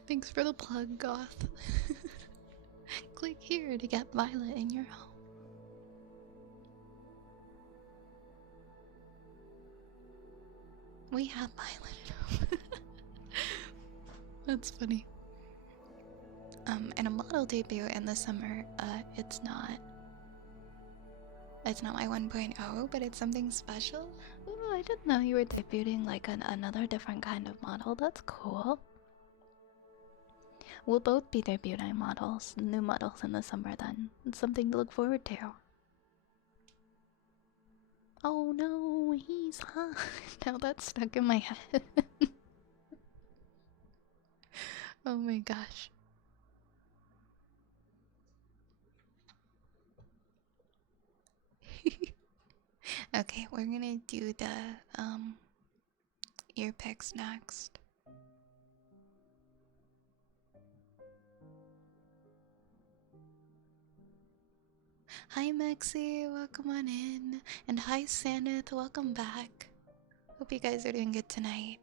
thanks for the plug, Goth. Click here to get Violet in your home. We have Violet at home. That's funny. And a model debut in the summer, it's not my 1.0, but it's something special. Ooh, I didn't know you were debuting like another different kind of model. That's cool. We'll both be debuting models, new models in the summer then. It's something to look forward to. Oh no, he's hot. Now that's stuck in my head. Oh my gosh. Okay, we're gonna do the ear picks next. Hi Maxie, welcome on in. And hi Sanith, welcome back. Hope you guys are doing good tonight.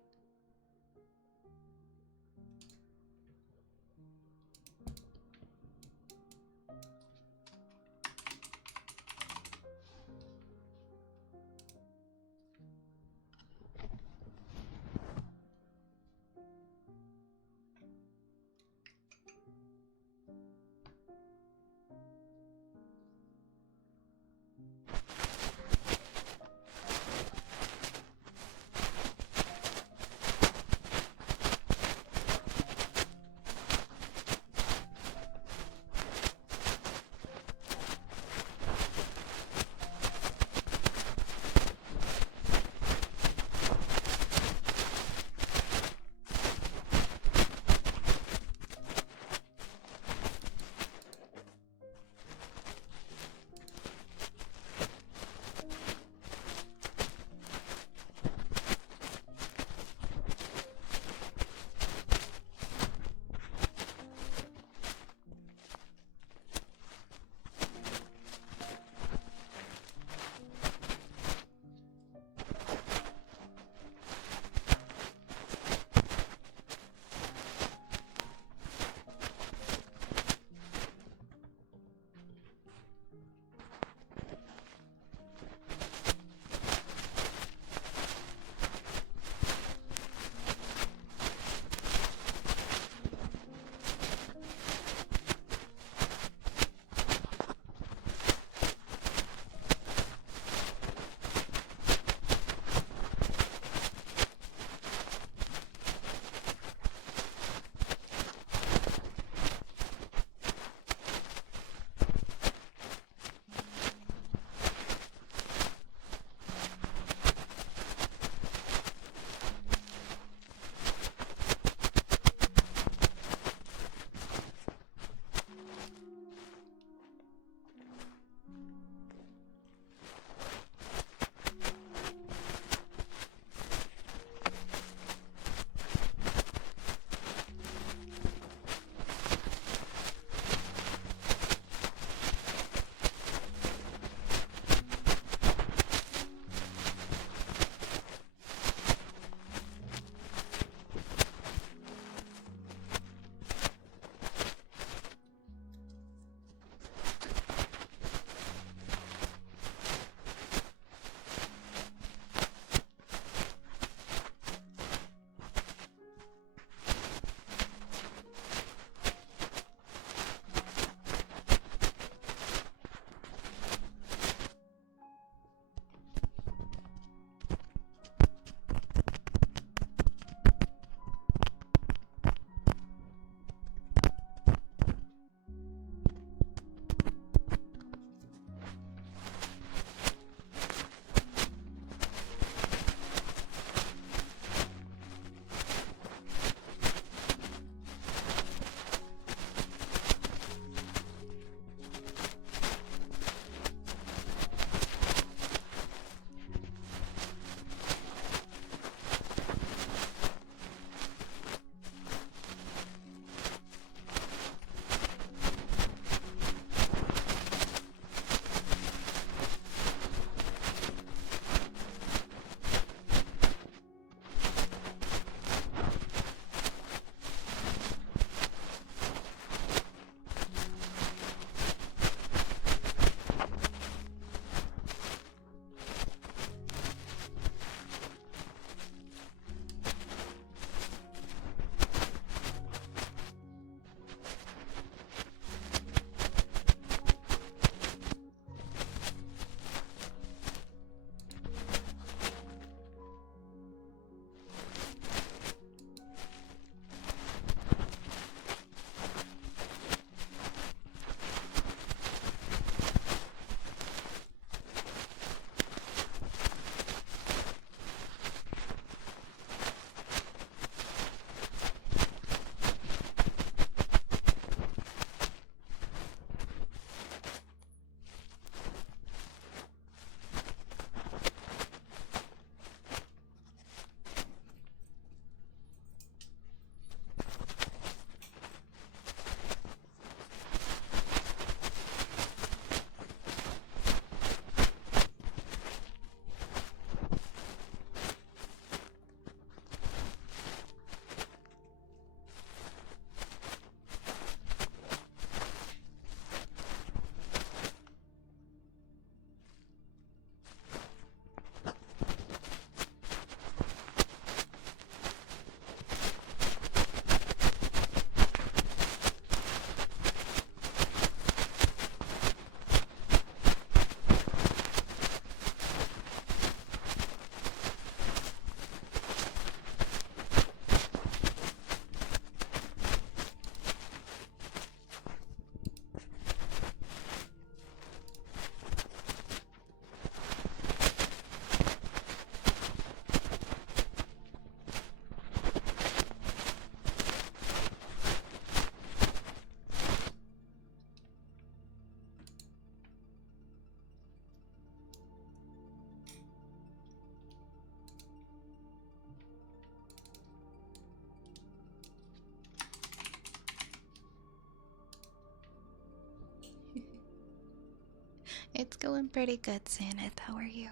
It's going pretty good, Saneth. How are you?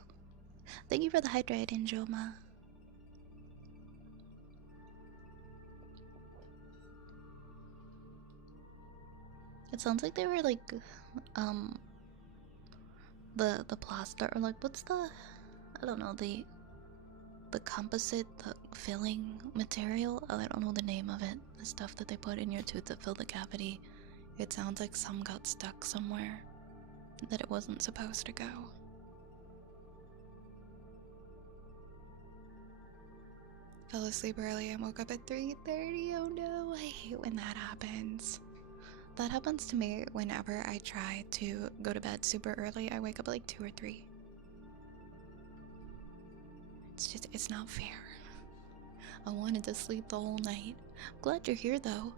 Thank you for the hydrate, Joma. It sounds like they were like, um, the plaster or like what's the, I don't know, the composite, the filling material. Oh, I don't know the name of it. The stuff that they put in your tooth to fill the cavity. It sounds like some got stuck somewhere that it wasn't supposed to go. Fell asleep early and woke up at 3:30. Oh no, I hate when that happens. That happens to me whenever I try to go to bed super early. I wake up at like 2 or 3. It's not fair. I wanted to sleep the whole night. I'm glad you're here though.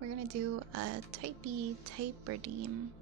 We're gonna do a type B type redeem.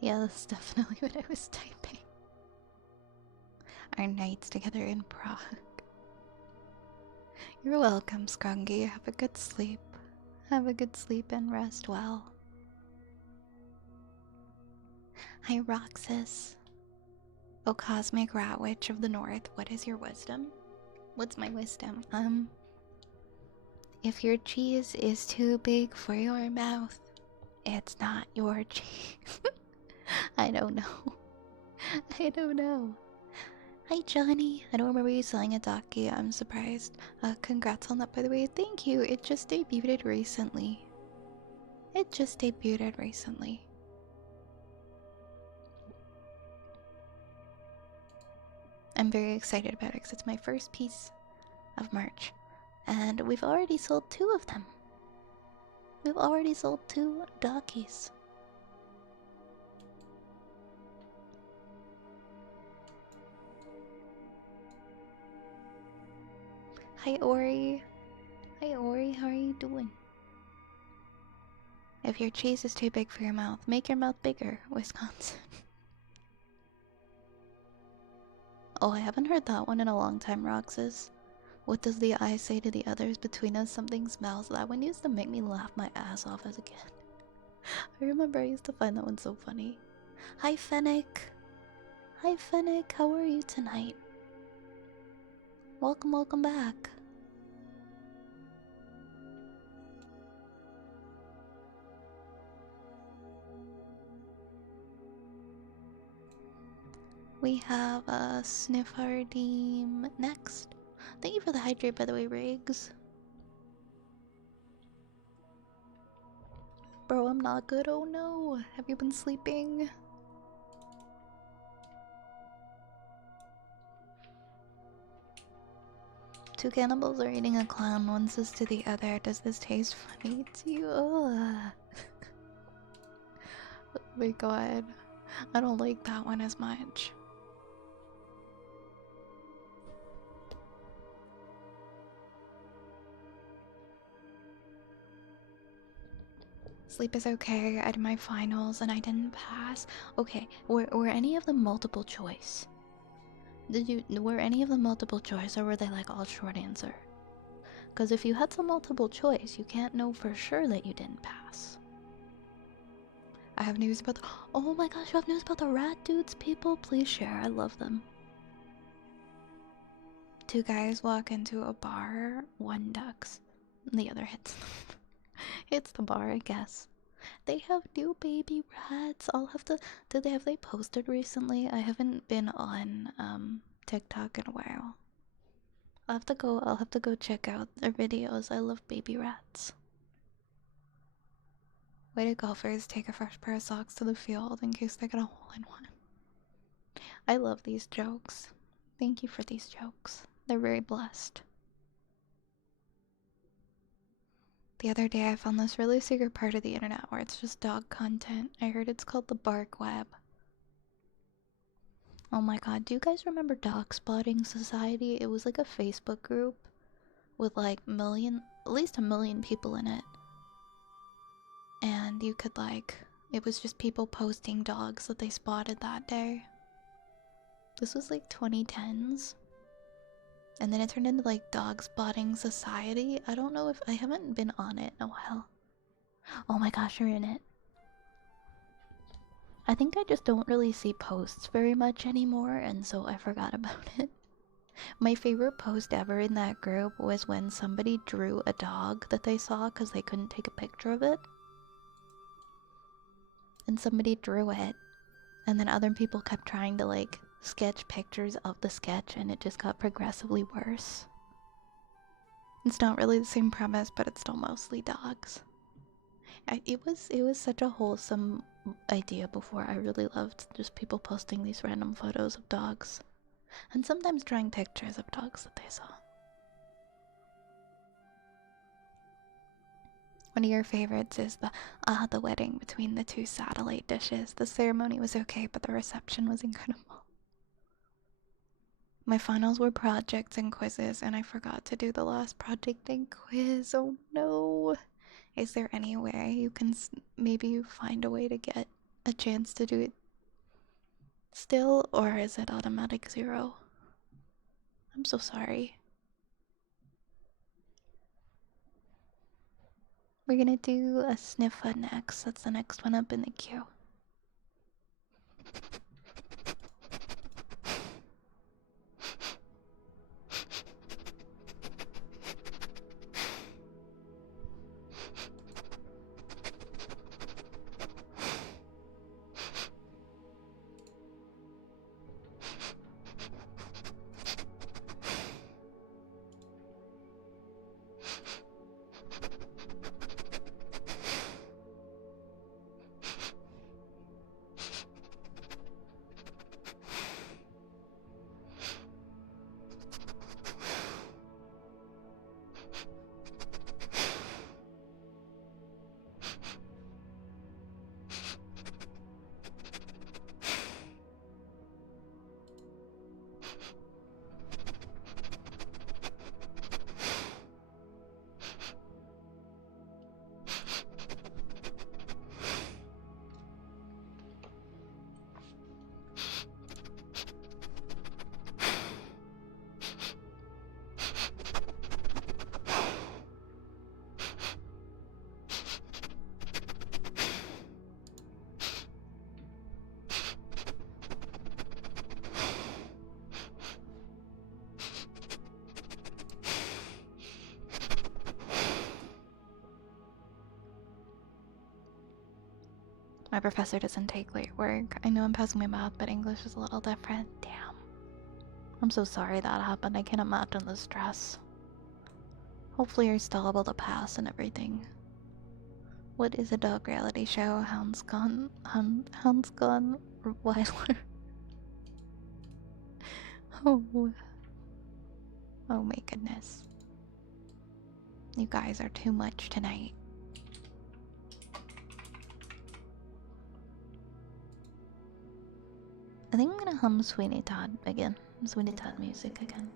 Yeah, that's definitely what I was typing. Our nights together in Prague. You're welcome, Scrungy. Have a good sleep. Have a good sleep and rest well. Hi, Roxas. O cosmic rat witch of the north, what is your wisdom? What's my wisdom? If your cheese is too big for your mouth, it's not your cheese. I don't know. I don't know. Hi, Johnny. I don't remember you selling a Daki. I'm surprised. Congrats on that, by the way. Thank you. It just debuted recently. It just debuted recently. I'm very excited about it because it's my first piece of merch. And we've already sold 2 of them. We've already sold 2 Dakis. Hi, Ori. Hi, Ori. How are you doing? If your cheese is too big for your mouth, make your mouth bigger, Wisconsin. Oh, I haven't heard that one in a long time, Roxas. What does the eye say to the others? Between us something smells. That one used to make me laugh my ass off as a kid. I remember I used to find that one so funny. Hi, Fennec. Hi, Fennec. How are you tonight? Welcome, welcome back. We have a Sniffardeem next. Thank you for the hydrate, by the way, Riggs. Bro, I'm not good. Oh no. Have you been sleeping? Two cannibals are eating a clown. One says to the other, does this taste funny to you? Ugh. Oh my god. I don't like that one as much. Sleep is okay. I did my finals and I didn't pass. Okay, were any of them multiple choice? Were any of them multiple choice or were they like all short answer? Because if you had some multiple choice, you can't know for sure that you didn't pass. I have news about the— oh my gosh, you have news about the rat dudes, people? Please share, I love them. 2 guys walk into a bar, one ducks, the other hits. Hits the bar, I guess. They have new baby rats. I'll have to— have they posted recently? I haven't been on TikTok in a while. I'll have to go check out their videos. I love baby rats. Way to golfers, take a fresh pair of socks to the field in case they get a hole in one. I love these jokes. Thank you for these jokes. They're very blessed. The other day I found this really secret part of the internet where it's just dog content. I heard it's called the bark web. Oh my god, do you guys remember Dog Spotting Society? It was like a Facebook group with like at least a million people in it. And you could it was just people posting dogs that they spotted that day. This was like 2010s. And then it turned into like Dog Spotting Society. I don't know if— I haven't been on it in a while. Oh my gosh, you're in it. I think I just don't really see posts very much anymore, and so I forgot about it. My favorite post ever in that group was when somebody drew a dog that they saw because they couldn't take a picture of it. And somebody drew it, and then other people kept trying to sketch pictures of the sketch, and it just got progressively worse. It's not really the same premise, but it's still mostly dogs. It was such a wholesome idea before. I really loved just people posting these random photos of dogs, and sometimes drawing pictures of dogs that they saw. One of your favorites is the wedding between the 2 satellite dishes. The ceremony was okay, but the reception was incredible. My finals were projects and quizzes, and I forgot to do the last project and quiz. Oh no. Is there any way you can maybe find a way to get a chance to do it still, or is it automatic 0? I'm so sorry. We're gonna do a sniffa next. That's the next one up in the queue. My professor doesn't take late work. I know I'm passing my math, but English is a little different. Damn. I'm so sorry that happened. I can't imagine the stress. Hopefully you're still able to pass and everything. What is a dog reality show? Hound's gone. Hound's gone. Weiler. Oh. Oh my goodness. You guys are too much tonight. I think I'm gonna hum Sweeney Todd again. Sweeney Todd music again.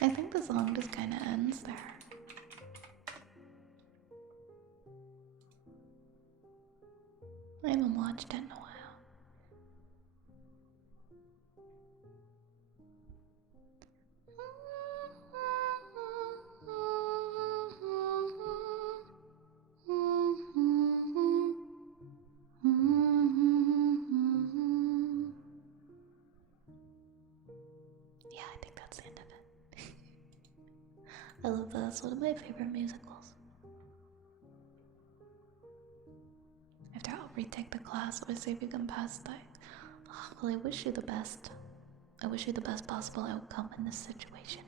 I think the song just kind of ends there. I haven't watched it in a while. Yeah, I think that's the end of it. I love that. It's one of my favorite musicals. After I'll retake the class, let's see if you can pass that. Oh, well, I wish you the best. I wish you the best possible outcome in this situation.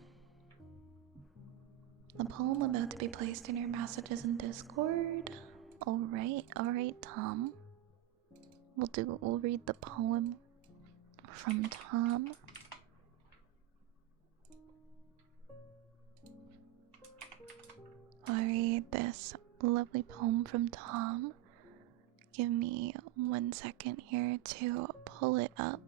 The poem about to be placed in your messages in Discord. Alright, Tom. We'll read the poem from Tom. I'll read this lovely poem from Tom. Give me 1 second here to pull it up.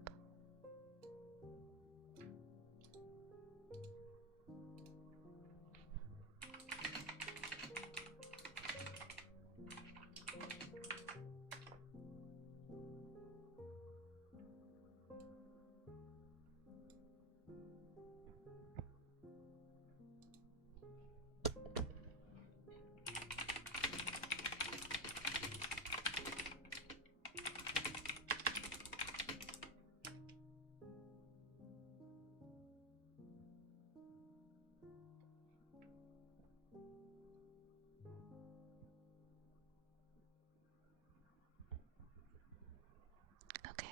Okay.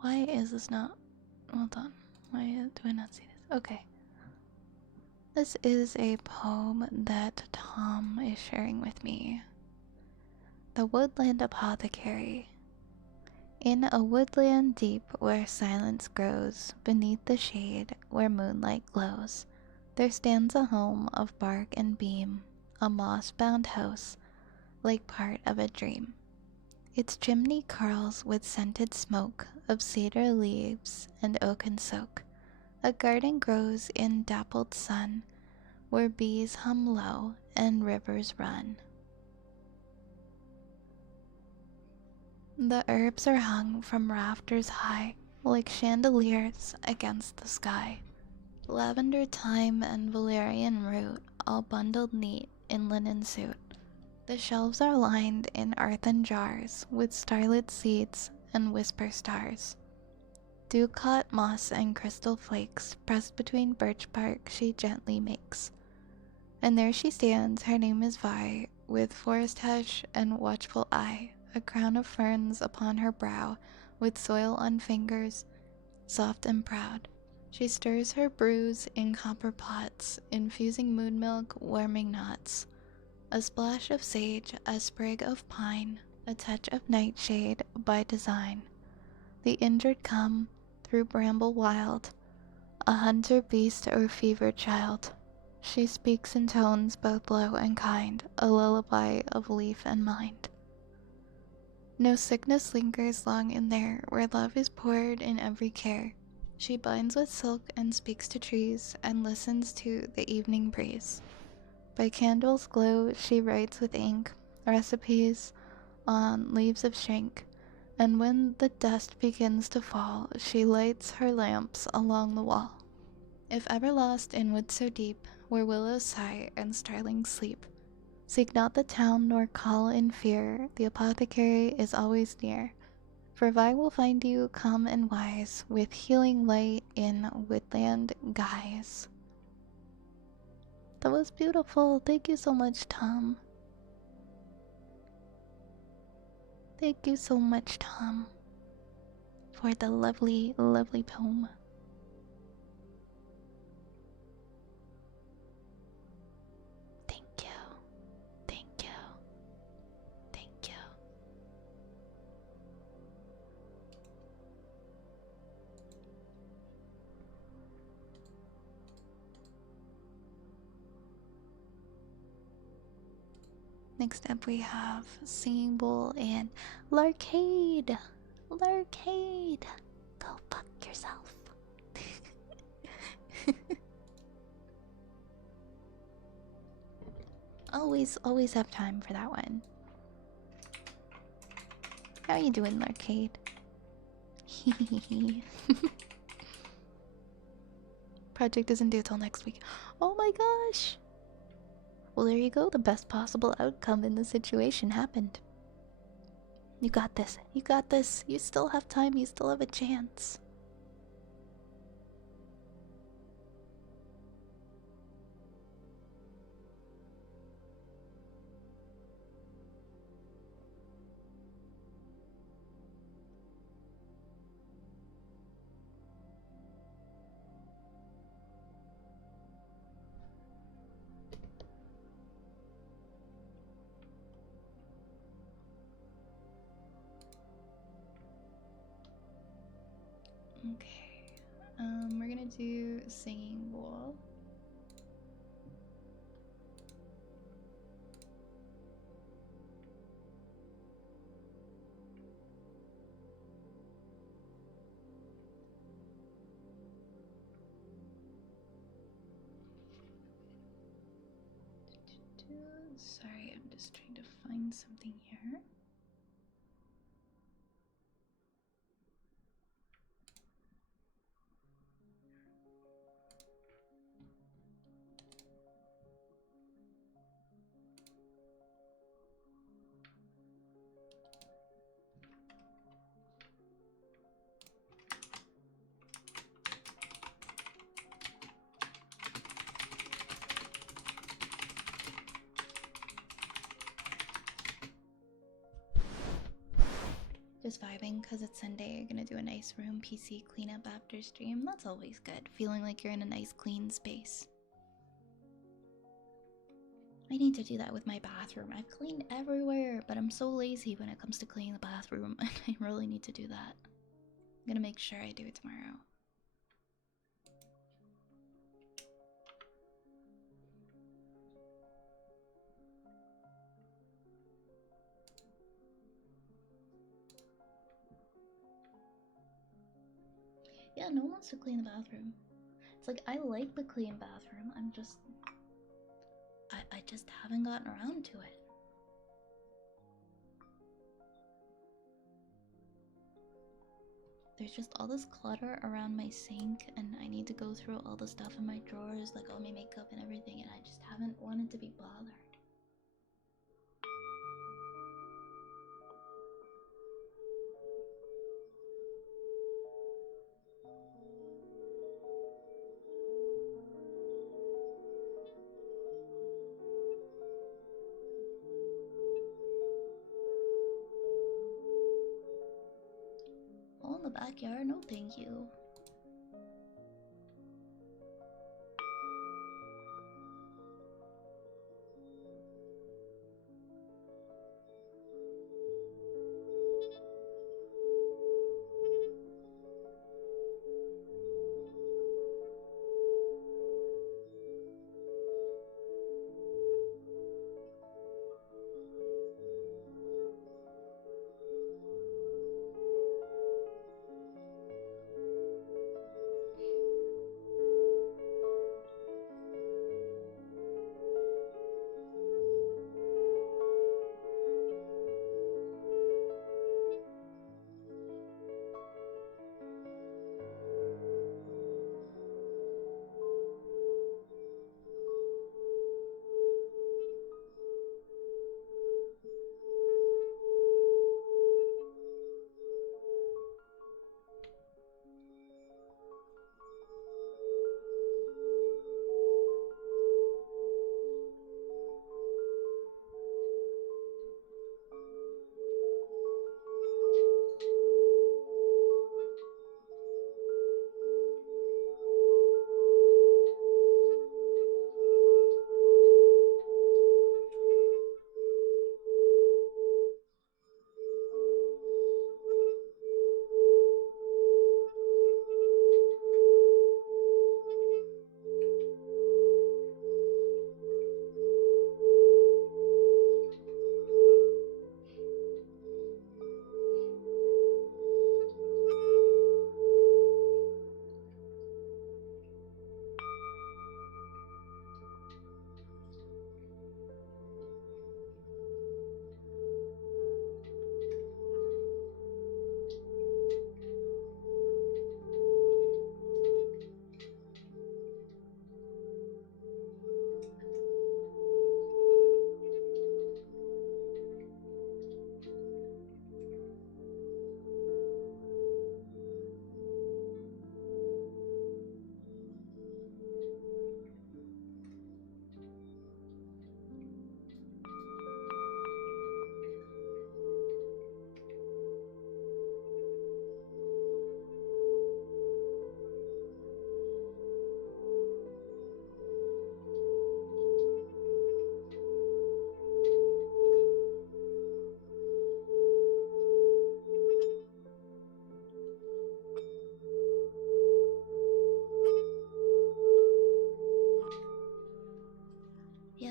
Why is this not... Hold on. Why do I not see this? Okay. This is a poem that Tom is sharing with me. The Woodland Apothecary. In a woodland deep where silence grows, beneath the shade where moonlight glows, there stands a home of bark and beam, a moss-bound house, like part of a dream. Its chimney curls with scented smoke of cedar leaves and oaken soak. A garden grows in dappled sun, where bees hum low and rivers run. The herbs are hung from rafters high, like chandeliers against the sky. Lavender, thyme, and valerian root, all bundled neat in linen suit. The shelves are lined in earthen jars with starlit seeds and whisper stars. Dew-caught moss and crystal flakes pressed between birch bark she gently makes. And there she stands, her name is Vi, with forest hush and watchful eye, a crown of ferns upon her brow, with soil on fingers, soft and proud. She stirs her brews in copper pots, infusing moon milk, warming knots. A splash of sage, a sprig of pine, a touch of nightshade by design. The injured come, through bramble wild, a hunter beast or fevered child. She speaks in tones both low and kind, a lullaby of leaf and mind. No sickness lingers long in there, where love is poured in every care. She binds with silk and speaks to trees, and listens to the evening breeze. By candles' glow she writes with ink, recipes on leaves of shrink, and when the dust begins to fall, she lights her lamps along the wall. If ever lost in woods so deep, where willows sigh and starlings sleep, seek not the town nor call in fear, the apothecary is always near. For Vi will find you calm and wise, with healing light in woodland guise. That was beautiful. Thank you so much, Tom. Thank you so much, Tom, for the lovely, lovely poem. Thank you. Thank you. Thank you. Next up we have Singing Bowl and Larcade. Lurkade! Go fuck yourself. Always have time for that one. How you doing, Lurkade? Project doesn't due till next week. Oh my gosh! Well, there you go. The best possible outcome in the situation happened. You got this. You got this. You still have time. You still have a chance. Okay. We're gonna do singing bowl. Sorry, I'm just trying to find something here. Just vibing because it's Sunday. You're gonna do a nice room PC cleanup after stream. That's always good. Feeling like you're in a nice clean space. I need to do that with my bathroom. I've cleaned everywhere, but I'm so lazy when it comes to cleaning the bathroom, and I really need to do that. I'm gonna make sure I do it tomorrow. Yeah, no one wants to clean the bathroom. It's like, I like the clean bathroom. I'm just... I just haven't gotten around to it. There's just all this clutter around my sink, and I need to go through all the stuff in my drawers, like all my makeup and everything, and I just haven't wanted to be bothered. Oh, in the backyard? No, thank you.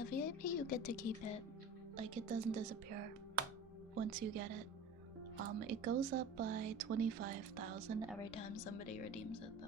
VIP, you get to keep it. Like, it doesn't disappear once you get it. It goes up by 25,000 every time somebody redeems it, though.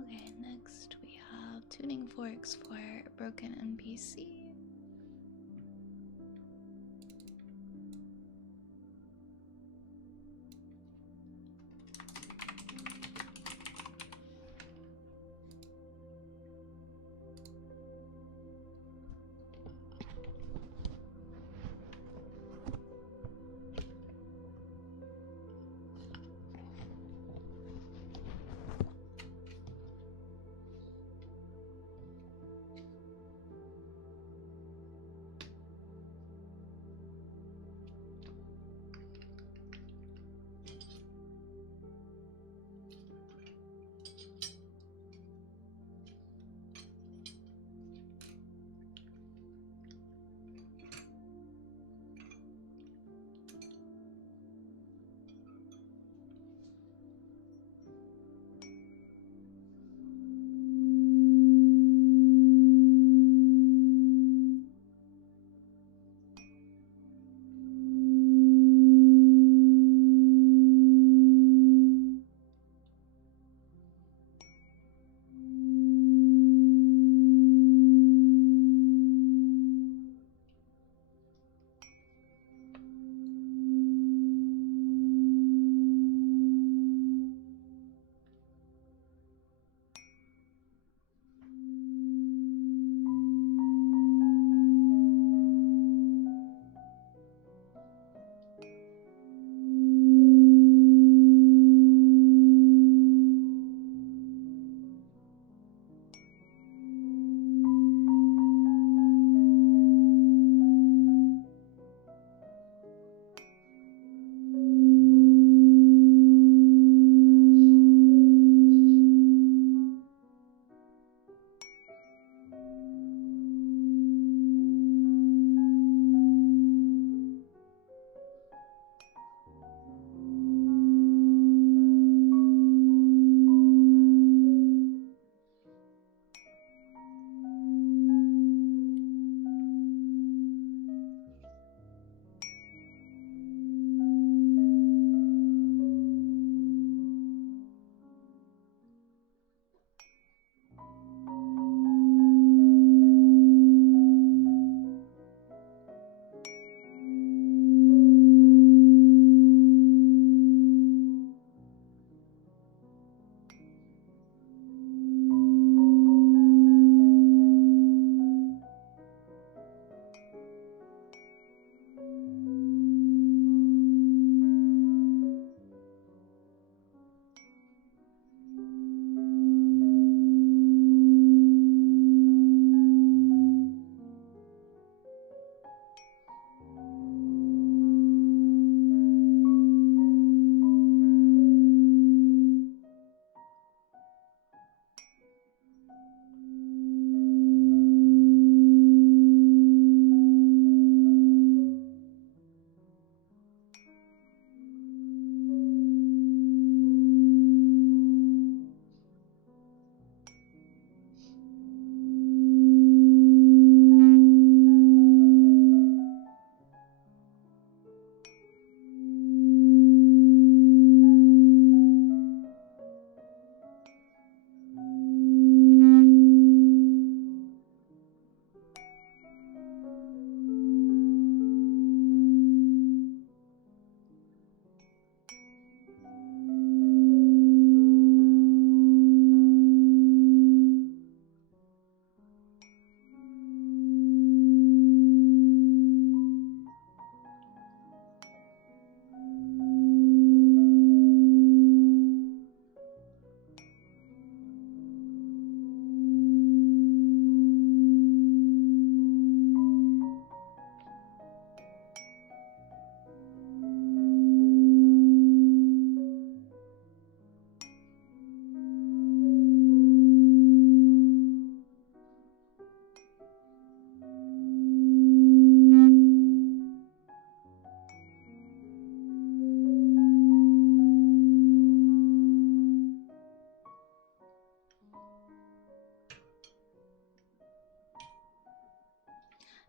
Okay, next we have tuning forks for broken NPC.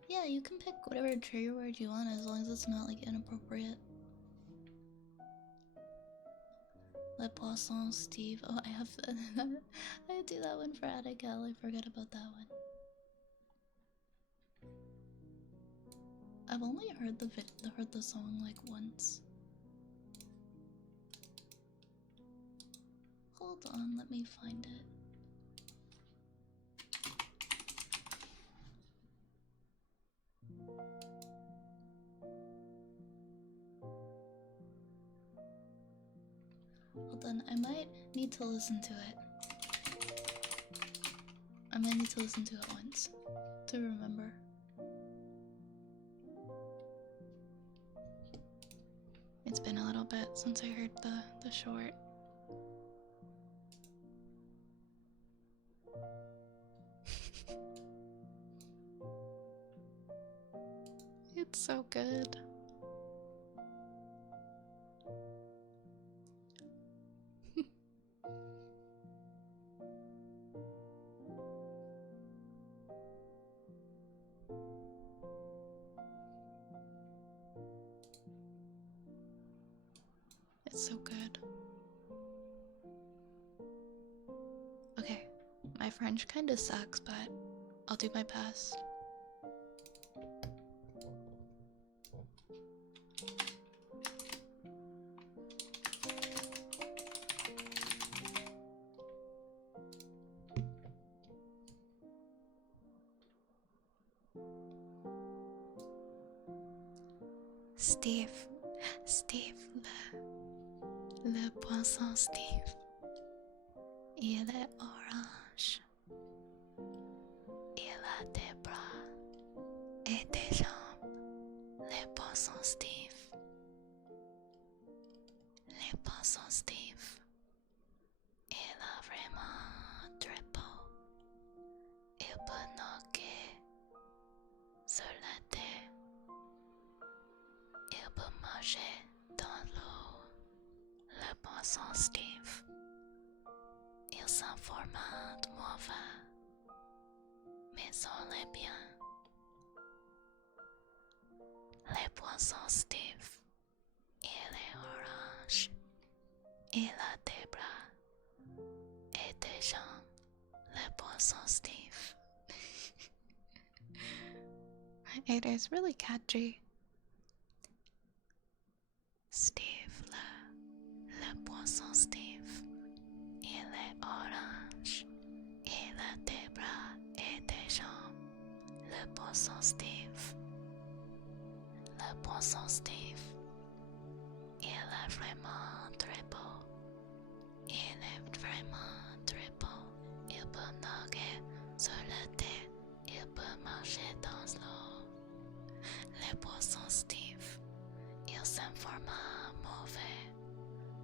Yeah, you can pick whatever trigger word you want as long as it's not like inappropriate. Le Poisson Steve. Oh, I have I do that one for Abigail. I forget about that one. I've only heard the song like once. Hold on, let me find it. Hold on, I might need to listen to it. I might need to listen to it once to remember. It's been a little bit since I heard the short. It's so good. It's so good. Okay, my French kinda sucks, but I'll do my best. Steve, le poisson Steve, il est orange, il a des bras et des jambes, le poisson Steve, il a vraiment très beau, il peut nager sur la terre, il peut marcher dans l'eau. Le poisson Steve, il s'informe de mauvais, mais on est bien. Le poisson Steve, il est orange, il a des bras et des jambes. Le poisson Steve. It is really catchy. Steve, le poisson Steve, il est orange, il a des bras et des jambes. Le poisson Steve, il est vraiment très beau, il est vraiment très beau. Il peut nager sur la terre, il peut marcher dans l'eau. Le poisson Steve, il s'informe mauvais,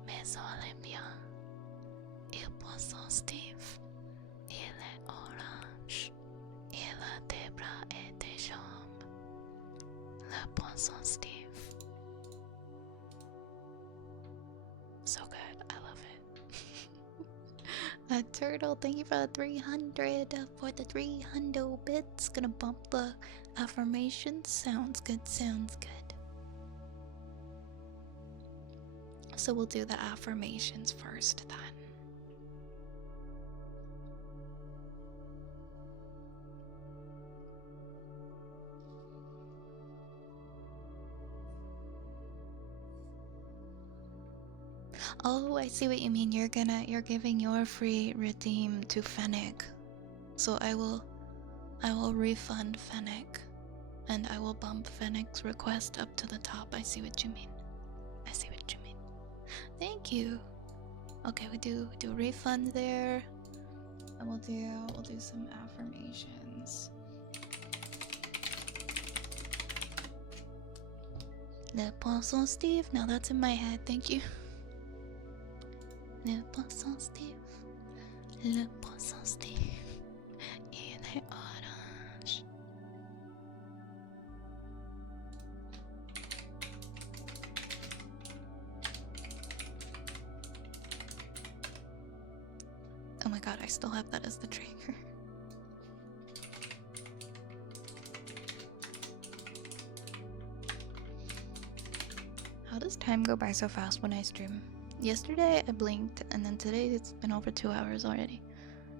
mais on l'aime bien. Le poisson Steve, il est orange, il a des bras et des jambes. Le poisson Steve. So good, I love it. A turtle, thank you for the 300. For the 300 bits, gonna bump the affirmation. Sounds good, sounds good. So we'll do the affirmations first then. Oh, I see what you mean. You're giving your free redeem to Fennec. So I will refund Fennec. And I will bump Fennec's request up to the top. I see what you mean. Thank you. Okay, we do refund there. And we'll do some affirmations. Le poisson Steve. Now that's in my head. Thank you. Le poisson Steve. Le poisson Steve. Il est orange. Oh my god, I still have that as the trigger. How does time go by so fast when I stream? Yesterday I blinked, and then today it's been over 2 hours already.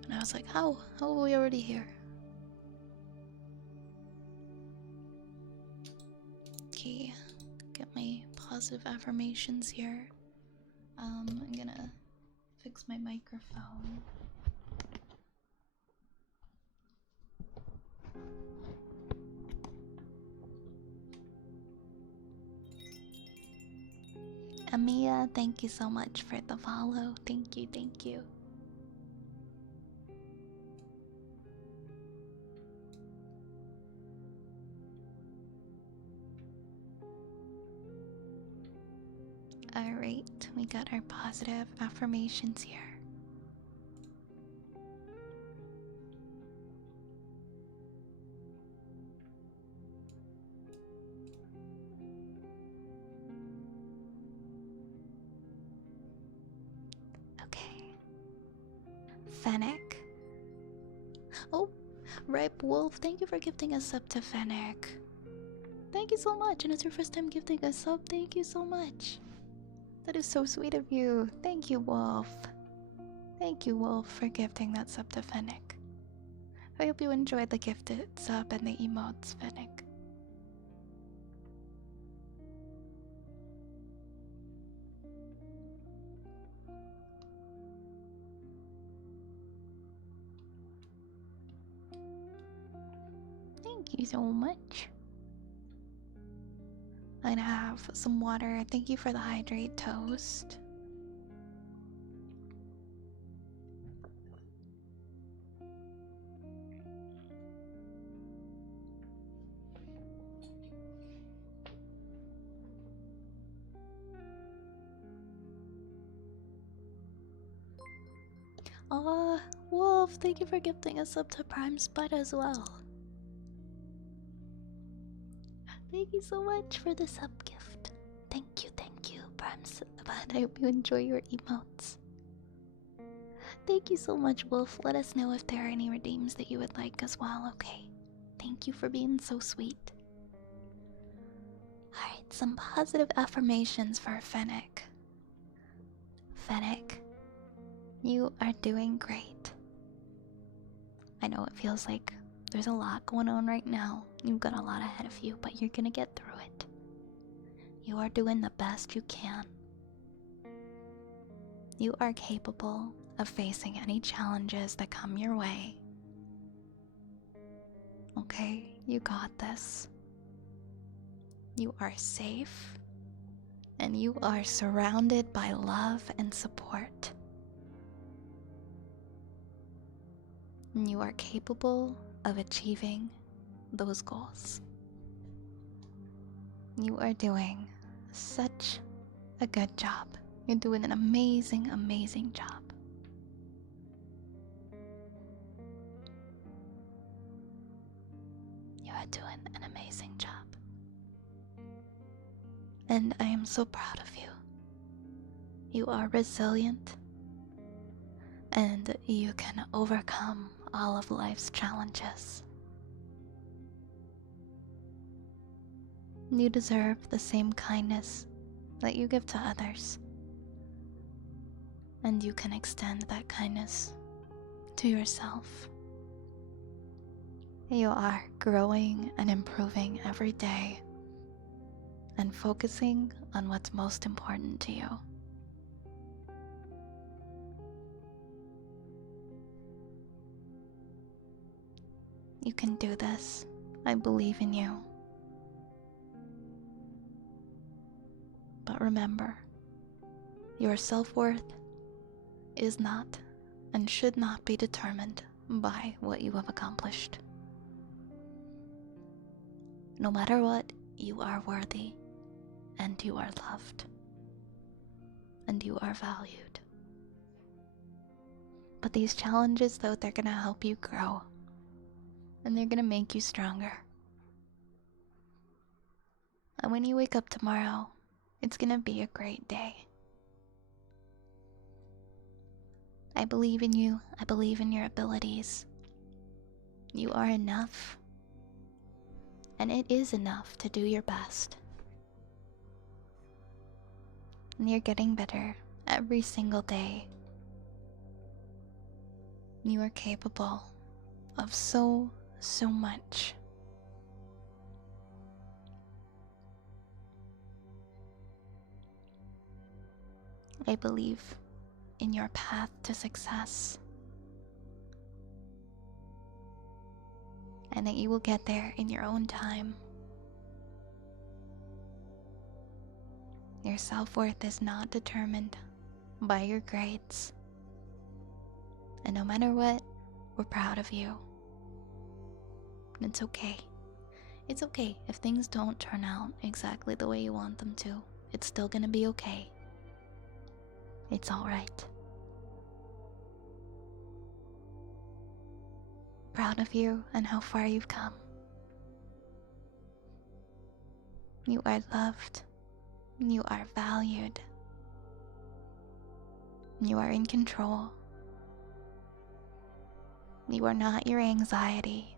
And I was like, how? How are we already here? Okay, get my positive affirmations here. I'm gonna fix my microphone. Amia, thank you so much for the follow. Thank you, thank you. Alright, we got our positive affirmations here. Okay. Fennec. Oh, Ripe Wolf, thank you for gifting a sub to Fennec. Thank you so much, and it's your first time gifting a sub. Thank you so much. That is so sweet of you. Thank you, Wolf. Thank you, Wolf, for gifting that sub to Fennec. I hope you enjoyed the gifted sub and the emotes, Fennec. Thank you so much. I'm gonna have some water. Thank you for the hydrate toast. Aw, Wolf, thank you for gifting us up to Prime Spud as well. Thank you so much for the sub gift. Thank you, Prime Spud. I hope you enjoy your emotes. Thank you so much, Wolf. Let us know if there are any redeems that you would like as well, okay? Thank you for being so sweet. Alright, some positive affirmations for Fennec. Fennec, you are doing great. I know it feels like there's a lot going on right now. You've got a lot ahead of you, but you're gonna get through it. You are doing the best you can. You are capable of facing any challenges that come your way. Okay, you got this. You are safe, and you are surrounded by love and support. And you are capable of achieving those goals. You are doing such a good job. You're doing an amazing, amazing job. You are doing an amazing job. And I am so proud of you. You are resilient, and you can overcome all of life's challenges. You deserve the same kindness that you give to others, and you can extend that kindness to yourself. You are growing and improving every day and focusing on what's most important to you. You can do this. I believe in you. But remember, your self-worth is not and should not be determined by what you have accomplished. No matter what, you are worthy, and you are loved, and you are valued. But these challenges, though, they're gonna help you grow, and they're gonna make you stronger. And when you wake up tomorrow, it's gonna be a great day. I believe in you. I believe in your abilities. You are enough. And it is enough to do your best. And you're getting better every single day. You are capable of so much. I believe in your path to success, and that you will get there in your own time. Your self-worth is not determined by your grades. And no matter what, we're proud of you. And it's okay. It's okay if things don't turn out exactly the way you want them to. It's still gonna be okay. It's alright. Proud of you and how far you've come. You are loved. You are valued. You are in control. You are not your anxiety.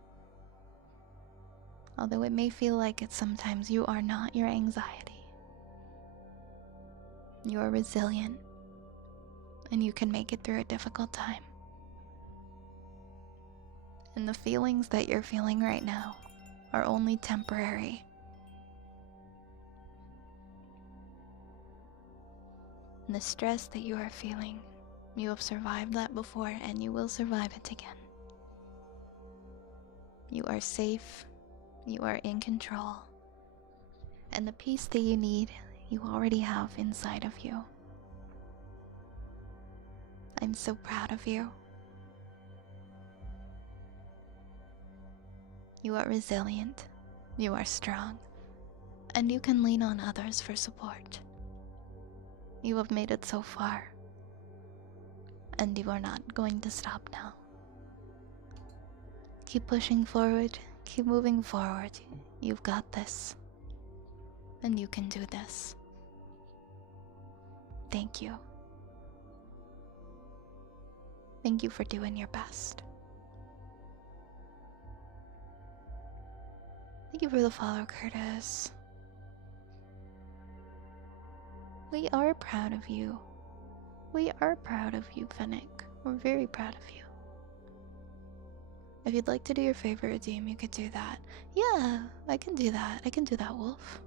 Although it may feel like it sometimes, you are not your anxiety. You are resilient, and you can make it through a difficult time. And the feelings that you're feeling right now are only temporary. And the stress that you are feeling, you have survived that before, and you will survive it again. You are safe. You are in control. And the peace that you need, you already have inside of you. I'm so proud of you. You are resilient. You are strong. And you can lean on others for support. You have made it so far. And you are not going to stop now. Keep pushing forward. Keep moving forward. You've got this. And you can do this. Thank you. Thank you for doing your best. Thank you for the follow, Curtis. We are proud of you. We are proud of you, Fennec. We're very proud of you. If you'd like to do your favorite redeem, you could do that. Yeah, I can do that. I can do that, Wolf.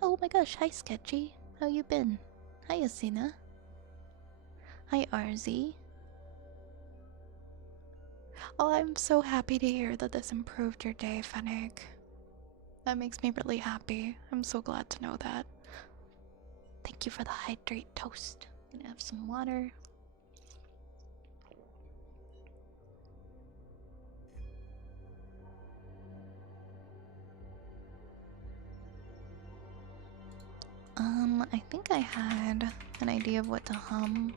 Oh my gosh, hi Sketchy. How you been? Hi Asina. Hi RZ. Oh, I'm so happy to hear that this improved your day, Fennec. That makes me really happy. I'm so glad to know that. Thank you for the hydrate toast. Gonna have some water. I think I had an idea of what to hum.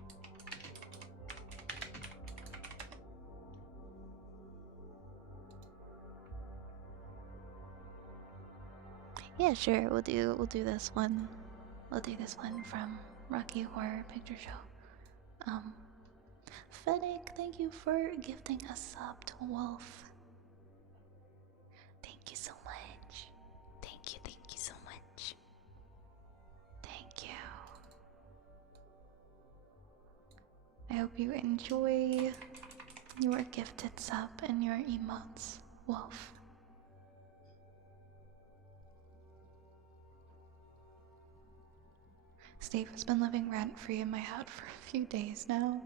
Yeah, sure. We'll do this one. We'll do this one from Rocky Horror Picture Show. Fennec, thank you for gifting a sub to Wolf. Thank you so much. Thank you so much. Thank you. I hope you enjoy your gifted sub and your emotes, Wolf. Steve has been living rent-free in my head for a few days now.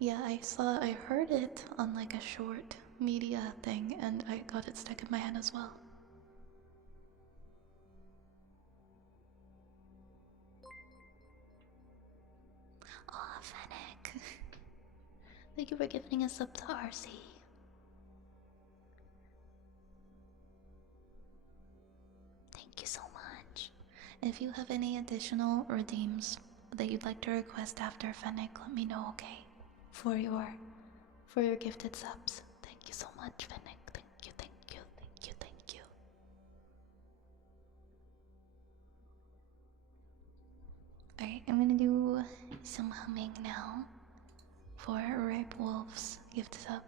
Yeah, I heard it on like a short media thing, and I got it stuck in my head as well. Aw, Fennec. Thank you for gifting us up to RC. Thank you so much. If you have any additional redeems that you'd like to request after Fennec, let me know, okay? For your gifted subs. Thank you so much, Fennec. Thank you, thank you, thank you, thank you. Alright, I'm gonna do some humming now for Ripe Wolf's gift sub.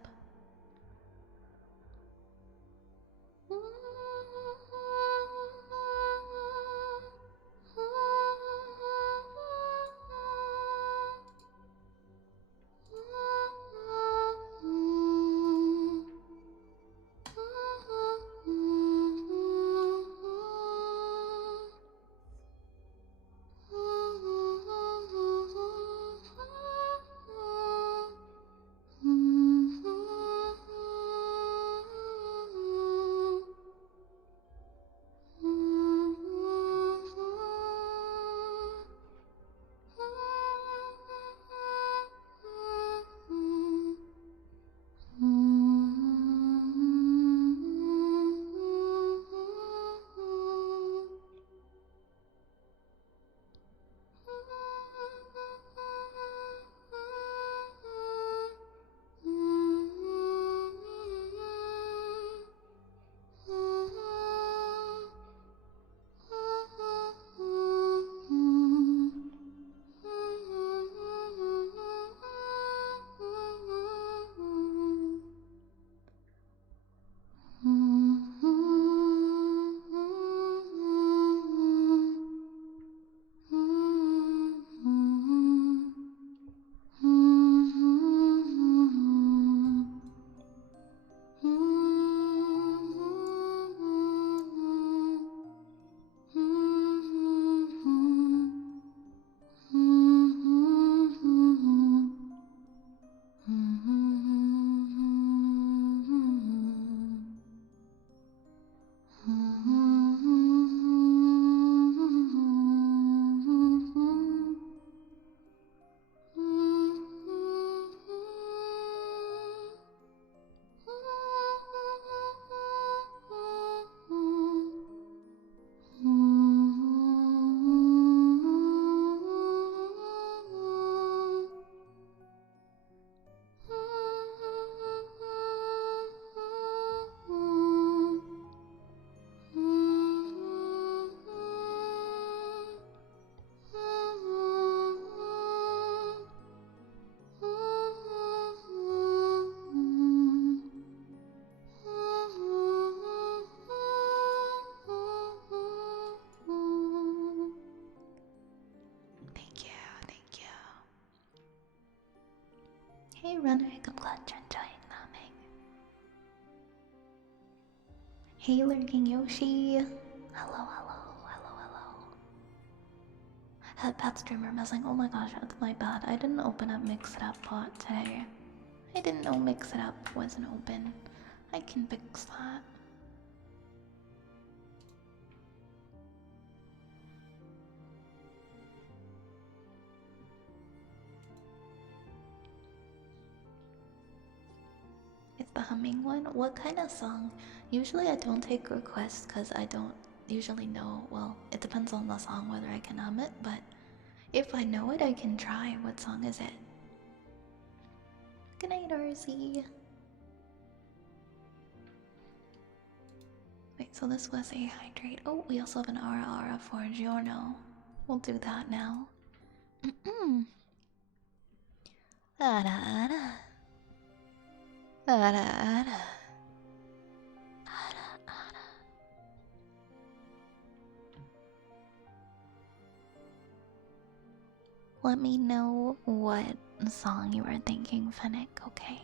Hey Renrick, I'm glad you're enjoying that, Hey lurking Yoshi. Hello, hello, hello, hello. Had bad streamer messing. Oh my gosh, that's my bad. I didn't open up Mix It Up bot today. I didn't know Mix It Up wasn't open. I can fix that. It's the humming one? What kind of song? Usually I don't take requests because I don't usually know. Well, it depends on the song whether I can hum it, but if I know it, I can try. What song is it? Good night, RZ. Wait, so this was a hydrate. Oh, we also have an Ara for Giorno. We'll do that now. Ara ara. Ara ara. Ara ara. Let me know what song you are thinking, Fennec, okay?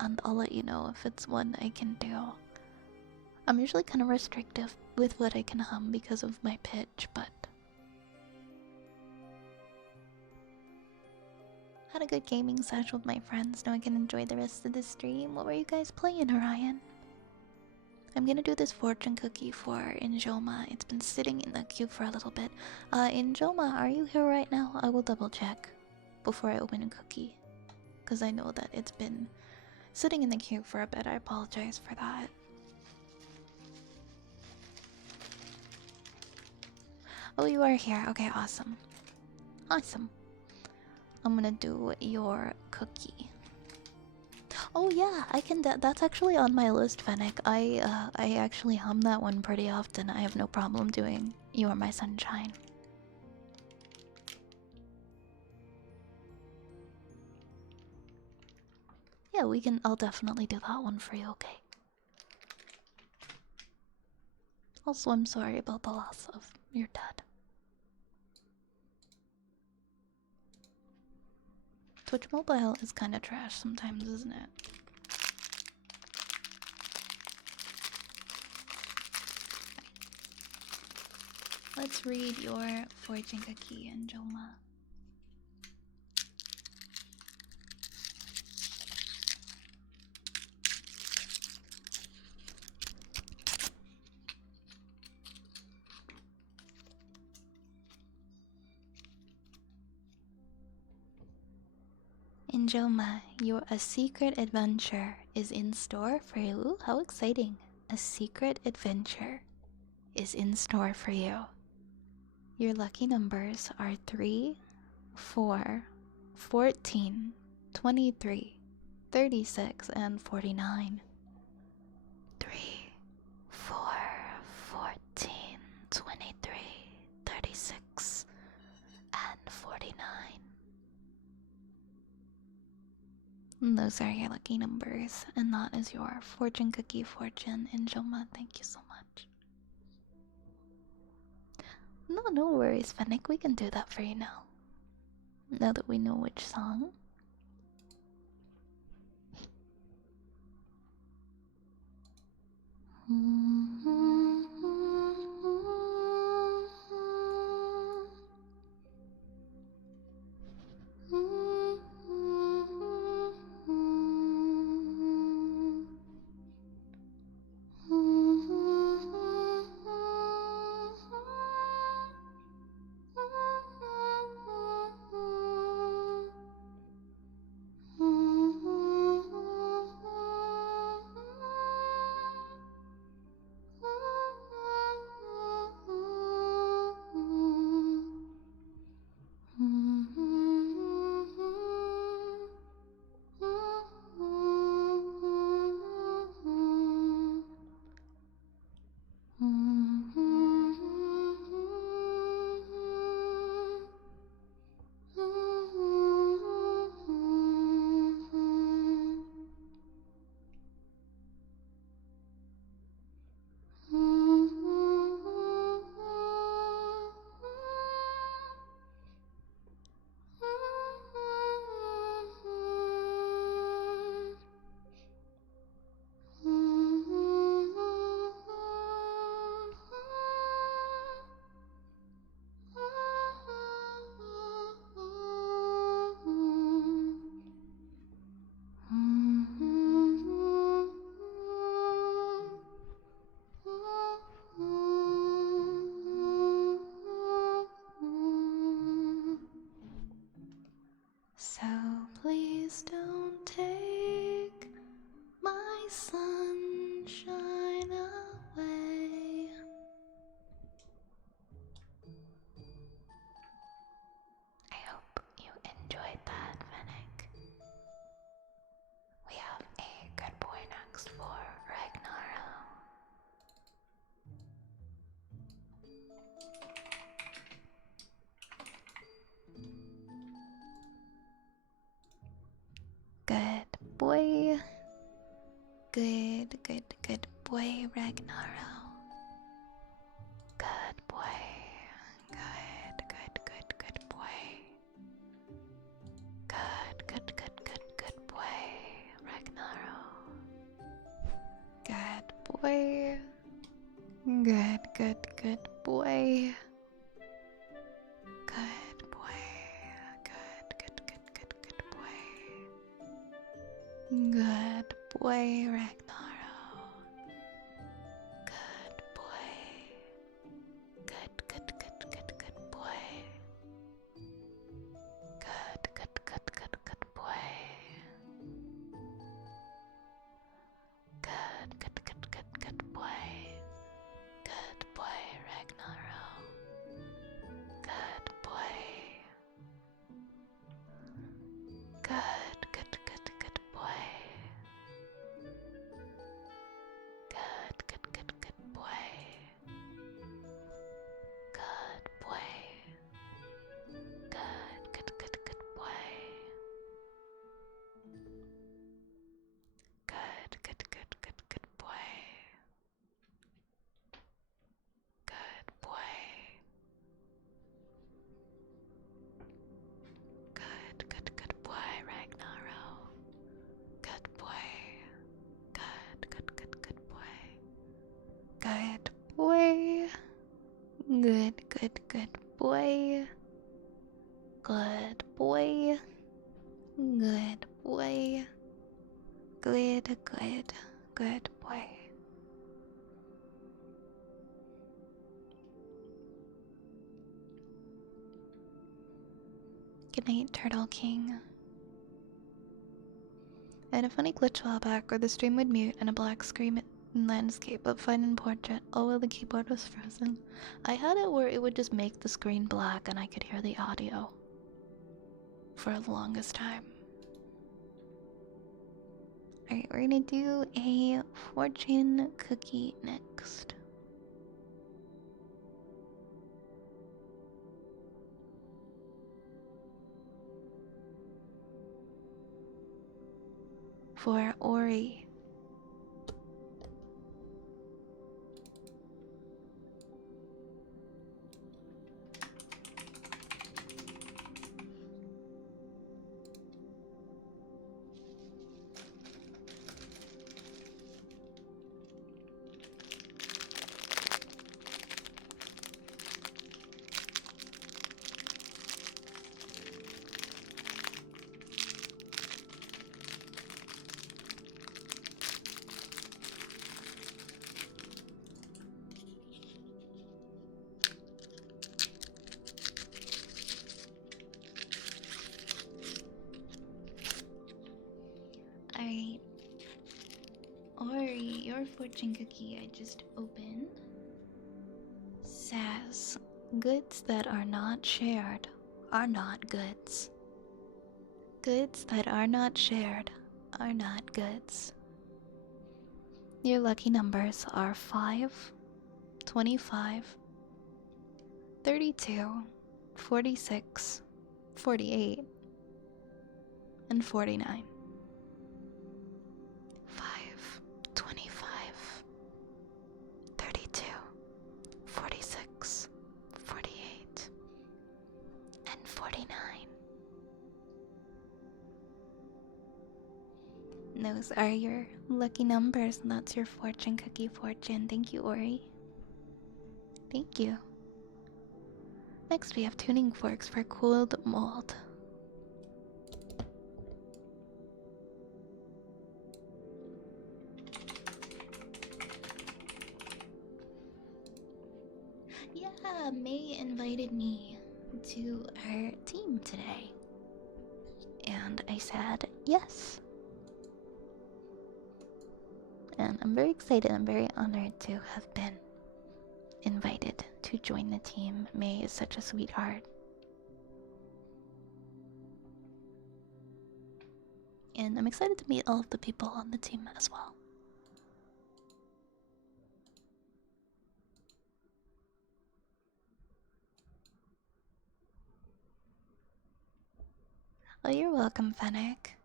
And I'll let you know if it's one I can do. I'm usually kind of restrictive with what I can hum because of my pitch, but... Had a good gaming session with my friends. Now I can enjoy the rest of the stream. What were you guys playing, Orion? I'm gonna do this fortune cookie for Injoma. It's been sitting in the queue for a little bit. Injoma, are you here right now? I will double check before I open a cookie. Because I know that it's been sitting in the queue for a bit. I apologize for that. Oh, you are here. Okay, awesome. Awesome. I'm gonna do your cookie. Oh yeah, I can. That's actually on my list, Fennec. I actually hum that one pretty often. I have no problem doing "You Are My Sunshine." Yeah, we can. I'll definitely do that one for you. Okay. Also, I'm sorry about the loss of your dad. Twitch Mobile is kind of trash sometimes, isn't it? Let's read your fortune cookie, Anjoma. Anjoma, a secret adventure is in store for you. Ooh, how exciting! A secret adventure is in store for you. Your lucky numbers are 3, 4, 14, 23, 36, and 49. 3, 4, 14, 23, 36, and 49. And those are your lucky numbers, and that is your fortune cookie fortune. Injoma, thank you so much. No, no worries, Fennec. We can do that for you now. Now that we know which song. Good, good, good boy, Ragnaro. Good boy. Good, good, good, good boy. Good, good, good, good, good boy, Ragnaro. Good boy. Good, good, good boy. Good boy. Good, good, good, good, good boy. Good boy, Ragnaro. Good boy. Good, good, good, good, good boy. Good, good, good, good, good boy. Good, good, good, good, good boy. Good boy, Ragnaro. Good boy. Good, good, good, good boy. Good, good, good, good boy. Good boy. Good, good, good, good boy. Good, good, good, good, good boy. Good boy. Good, good, good boy, Ragnaro. Good boy. Good, good, good, good boy. Good boy. Good, good, good boy. Good boy. Good boy. Good, good, good boy. Good night, Turtle King. I had a funny glitch a while back where the stream would mute and a black screen in landscape, but fine in portrait. Oh well, the keyboard was frozen. I had it where it would just make the screen black and I could hear the audio for the longest time. Alright, we're gonna do a fortune cookie next. For Ori. Alright. Ori, your fortune cookie I just opened says goods that are not shared are not goods. Goods that are not shared are not goods. Your lucky numbers are 5, 25, 32, 46, 48, and 49. 5, 25, 32, 46, 48, and 49. Those are your lucky numbers, and that's your fortune cookie fortune. Thank you, Ori. Thank you. Next, we have tuning forks for cooled mold. Yeah, May invited me to her team today. And I said yes. And I'm very excited, I'm very honored to have been invited to join the team. May is such a sweetheart. And I'm excited to meet all of the people on the team as well. Oh, you're welcome, Fennec.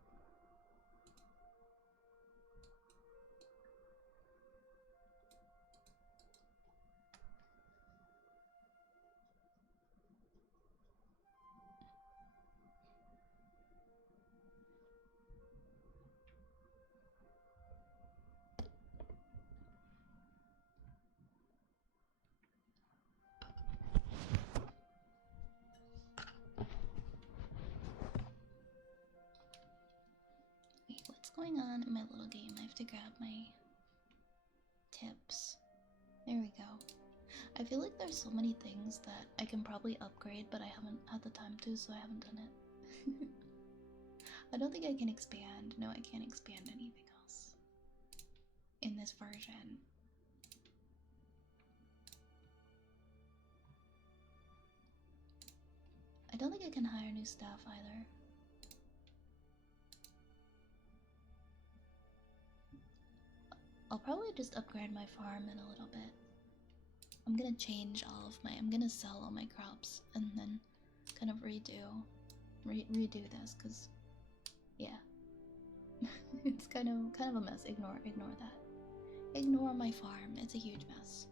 going on in my little game? I have to grab my tips. There we go. I feel like there's so many things that I can probably upgrade, but I haven't had the time to, so I haven't done it. I don't think I can expand. No, I can't expand anything else in this version. I don't think I can hire new staff either. I'll probably just upgrade my farm in a little bit. I'm gonna change all of my. I'm gonna sell all my crops and then kind of redo this, cause yeah, it's kind of a mess. Ignore that. Ignore my farm. It's a huge mess.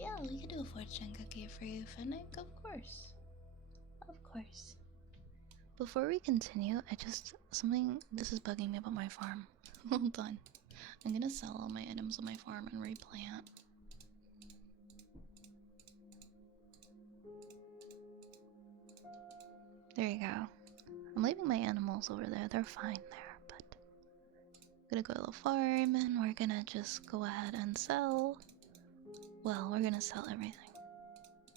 Yeah, we can do a fortune cookie for you, Fennec, of course. Of course. Before we continue, this is bugging me about my farm. Hold on. I'm gonna sell all my items on my farm and replant. There you go. I'm leaving my animals over there, they're fine there, but I'm gonna go to the farm and we're gonna just go ahead and sell. Well, we're gonna sell everything.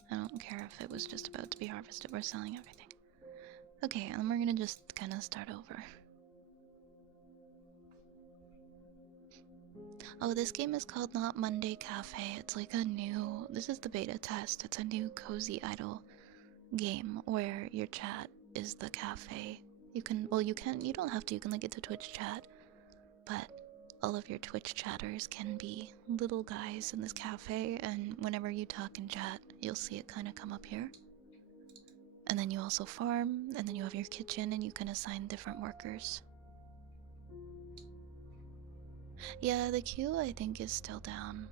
I don't care if it was just about to be harvested, we're selling everything. Okay, and then we're gonna just kind of start over. Oh, this game is called Not Monday Cafe. It's like this is the beta test. It's a new cozy idle game where your chat is the cafe. You don't have to, you can link it to Twitch chat, but all of your Twitch chatters can be little guys in this cafe, and whenever you talk in chat, you'll see it kind of come up here. And then you also farm, and then you have your kitchen, and you can assign different workers. Yeah, the queue I think is still down.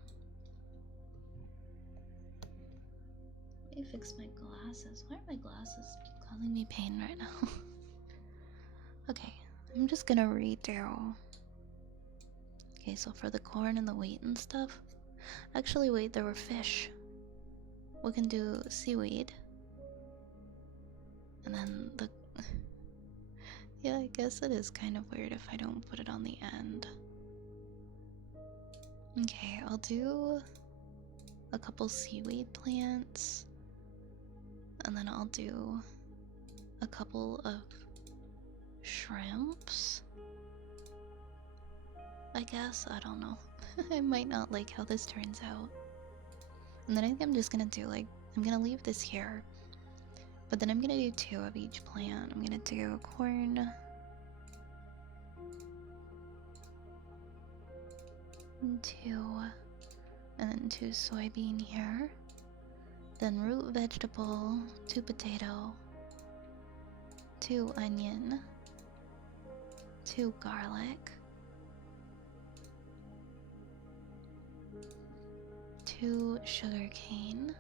Let me fix my glasses. Why are my glasses causing me pain right now? Okay, I'm just gonna redo. Okay, so for the corn and the wheat and stuff. Actually, wait, there were fish. We can do seaweed. And then the... Yeah, I guess it is kind of weird if I don't put it on the end. Okay, I'll do a couple seaweed plants. And then I'll do a couple of shrimps. I guess, I don't know. I might not like how this turns out. And then I think I'm just gonna do I'm gonna leave this here. But then I'm gonna do 2 of each plant. I'm gonna do corn. 2. And then 2 soybean here. Then root vegetable, 2 potato, 2 onion, 2 garlic, 2 sugar cane.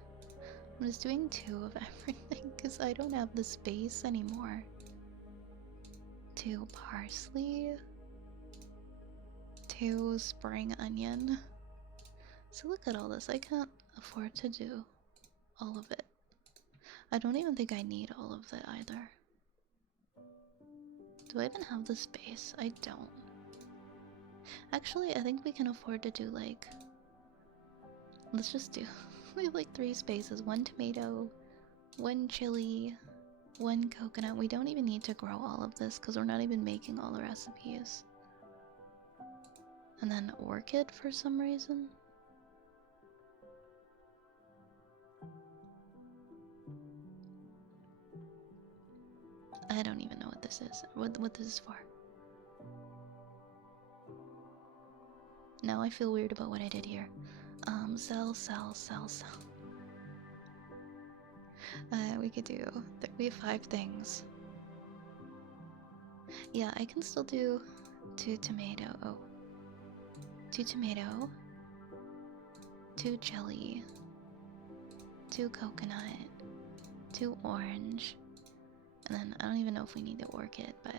I'm just doing 2 of everything because I don't have the space anymore. 2 parsley, 2 spring onion. So look at all this. I can't afford to do all of it. I don't even think I need all of it either. Do I even have the space? I don't. Actually, I think we can afford to do let's just do we have 3 spaces. 1 tomato, 1 chili, 1 coconut. We don't even need to grow all of this because we're not even making all the recipes. And then orchid for some reason. I don't even know what this is. What this is for. Now I feel weird about what I did here. Sell. We could do... we have 5 things. Yeah, I can still do 2 tomato. Oh. 2 tomato. 2 chili. 2 coconut. 2 orange. And then I don't even know if we need the orchid, but...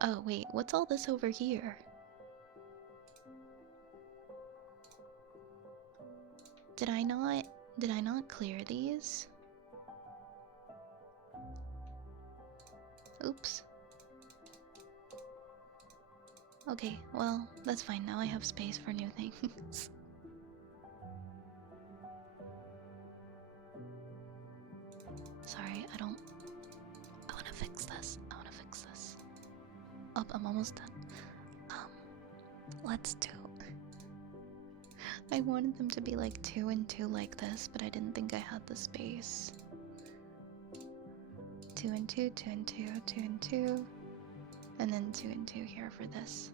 Oh, wait, what's all this over here? Did I not clear these? Oops. Okay, well, that's fine. Now I have space for new things. Sorry, I wanna fix this. Oh, I'm almost done. Let's do... I wanted them to be 2 and 2 like this, but I didn't think I had the space. 2 and 2, 2 and 2, 2 and 2, and then 2 and 2 here for this.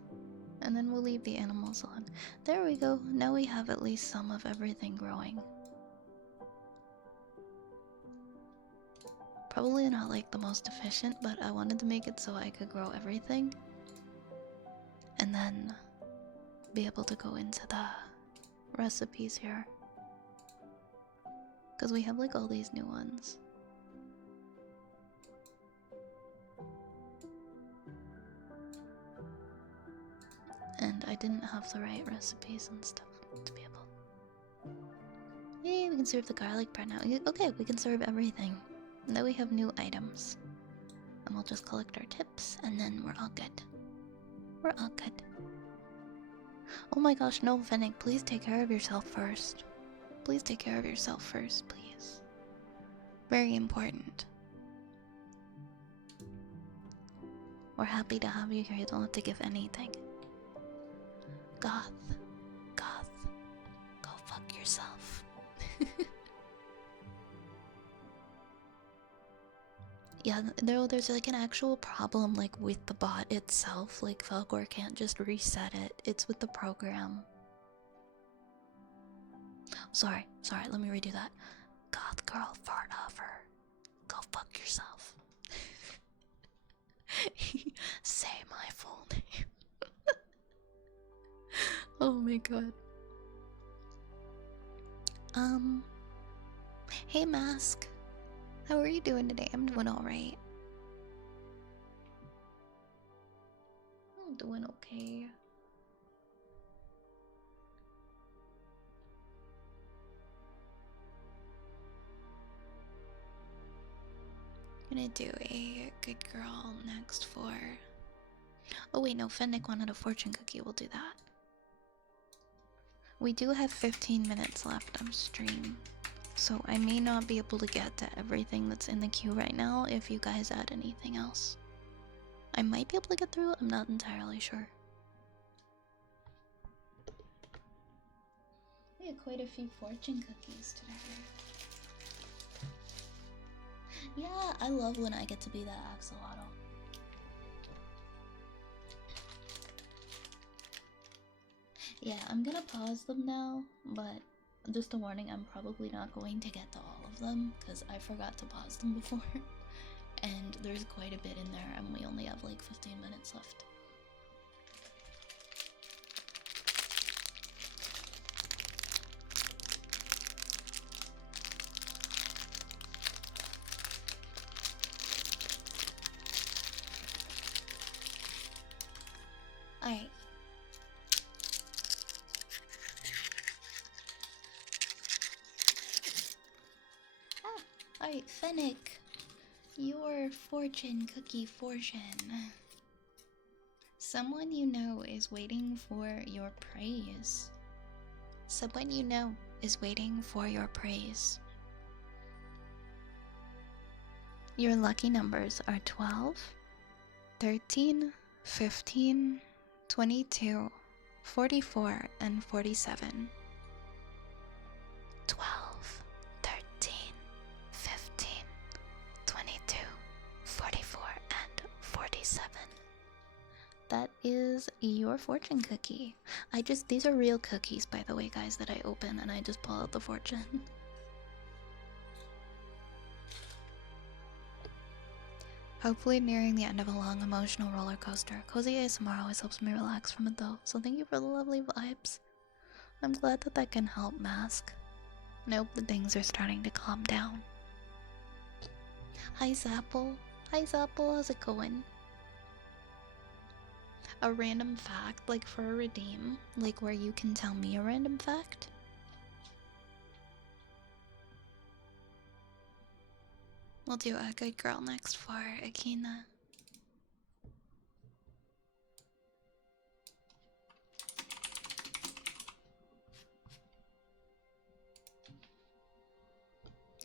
And then we'll leave the animals on. There we go. Now we have at least some of everything growing. Probably not the most efficient, but I wanted to make it so I could grow everything. And then be able to go into the recipes here. Because we have like all these new ones. And I didn't have the right recipes and stuff to be able. Yay, we can serve the garlic bread now. Okay, we can serve everything. Now we have new items. And we'll just collect our tips and then we're all good. We're all good. Oh my gosh, no, Fennec, please take care of yourself first. Please take care of yourself first, please. Very important. We're happy to have you here. You don't have to give anything. Goth. Goth. Go fuck yourself. Yeah, there's like an actual problem like with the bot itself. Like Falcor can't just reset it. It's with the program. Sorry, let me redo that. Goth girl fart offer. Go fuck yourself. Say my full name. Oh my god. Hey Mask. How are you doing today? I'm doing alright. I'm doing okay. Gonna do a good girl next for... Oh wait, no, Fennec wanted a fortune cookie. We'll do that. We do have 15 minutes left on stream. So I may not be able to get to everything that's in the queue right now if you guys add anything else. I might be able to get through, I'm not entirely sure. We had quite a few fortune cookies today. Yeah, I love when I get to be that axolotl. Yeah, I'm gonna pause them now, but just a warning, I'm probably not going to get to all of them because I forgot to pause them before. And there's quite a bit in there and we only have like 15 minutes left. Alright. Alright, Fennec. Your fortune cookie fortune. Someone you know is waiting for your praise. Someone you know is waiting for your praise. Your lucky numbers are 12, 13, 15, 22, 44, and 47. 12, 13, 15, 22, 44, and 47. That is your fortune cookie. These are real cookies, by the way, guys, that I open and I just pull out the fortune. Hopefully nearing the end of a long emotional roller coaster. Cozy ASMR always helps me relax from it though, so thank you for the lovely vibes. I'm glad that that can help, Mask. And I hope that things are starting to calm down. Hi Zapple. Hi Zapple, how's it going? A random fact, like for a redeem, like where you can tell me a random fact? We'll do a good girl next for Akina.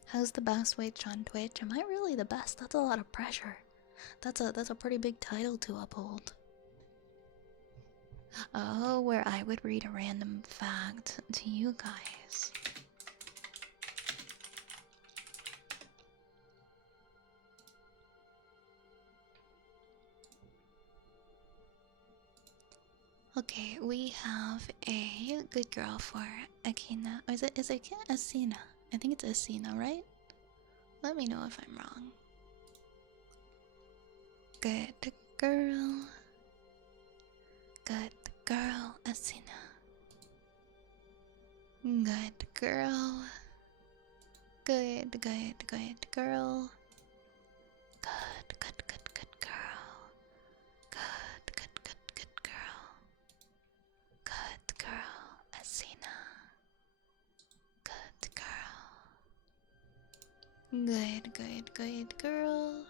How's the best wage on Twitch? Am I really the best? That's a lot of pressure. That's a pretty big title to uphold. Oh, where I would read a random fact to you guys. Okay, we have a good girl for Akina. Or is it Asina? I think it's Asina, right? Let me know if I'm wrong. Good girl. Good girl, Asina. Good girl. Good, good, good girl. Good, good, good, good girl. Good, good, good, good girl. Good girl, Asina. Good girl. Good, good, good girl.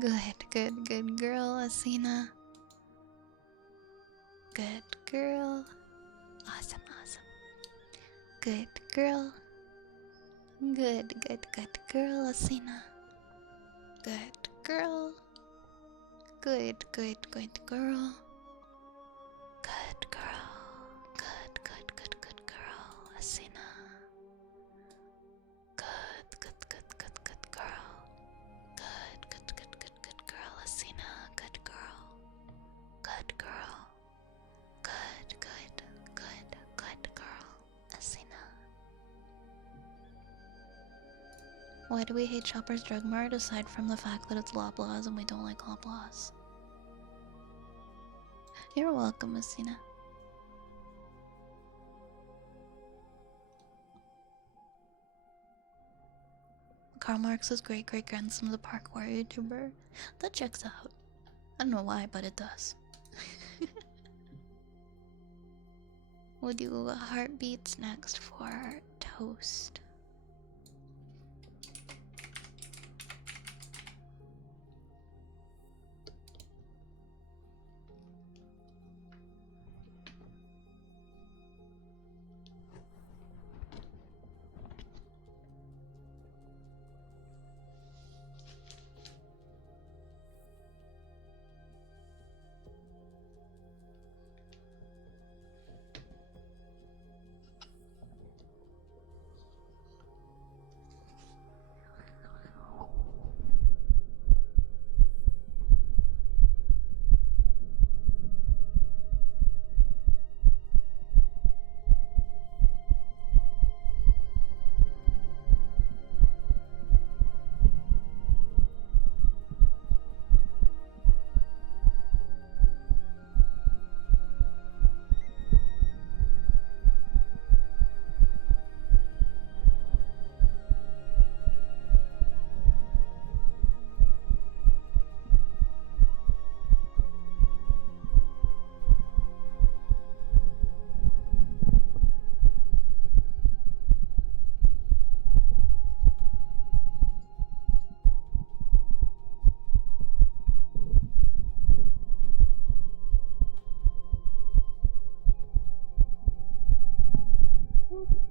Good, good, good girl, Asina. Good girl. Awesome, awesome. Good girl. Good, good, good girl, Asina. Good girl. Good, good, good girl. Good girl. Good, good, good, good girl, Asina. Good, good, good, good, good girl. Good, good, good, good, good girl, Asina. Good girl. Good girl. Good, good, good, good girl, Asina. Why do we hate Shoppers Drug Mart aside from the fact that it's Loblaws and we don't like Loblaws? You're welcome, Asina. Karl Marx's great-great-grandson of the parkour YouTuber. That checks out. I don't know why, but it does. We'll do heartbeats next for toast.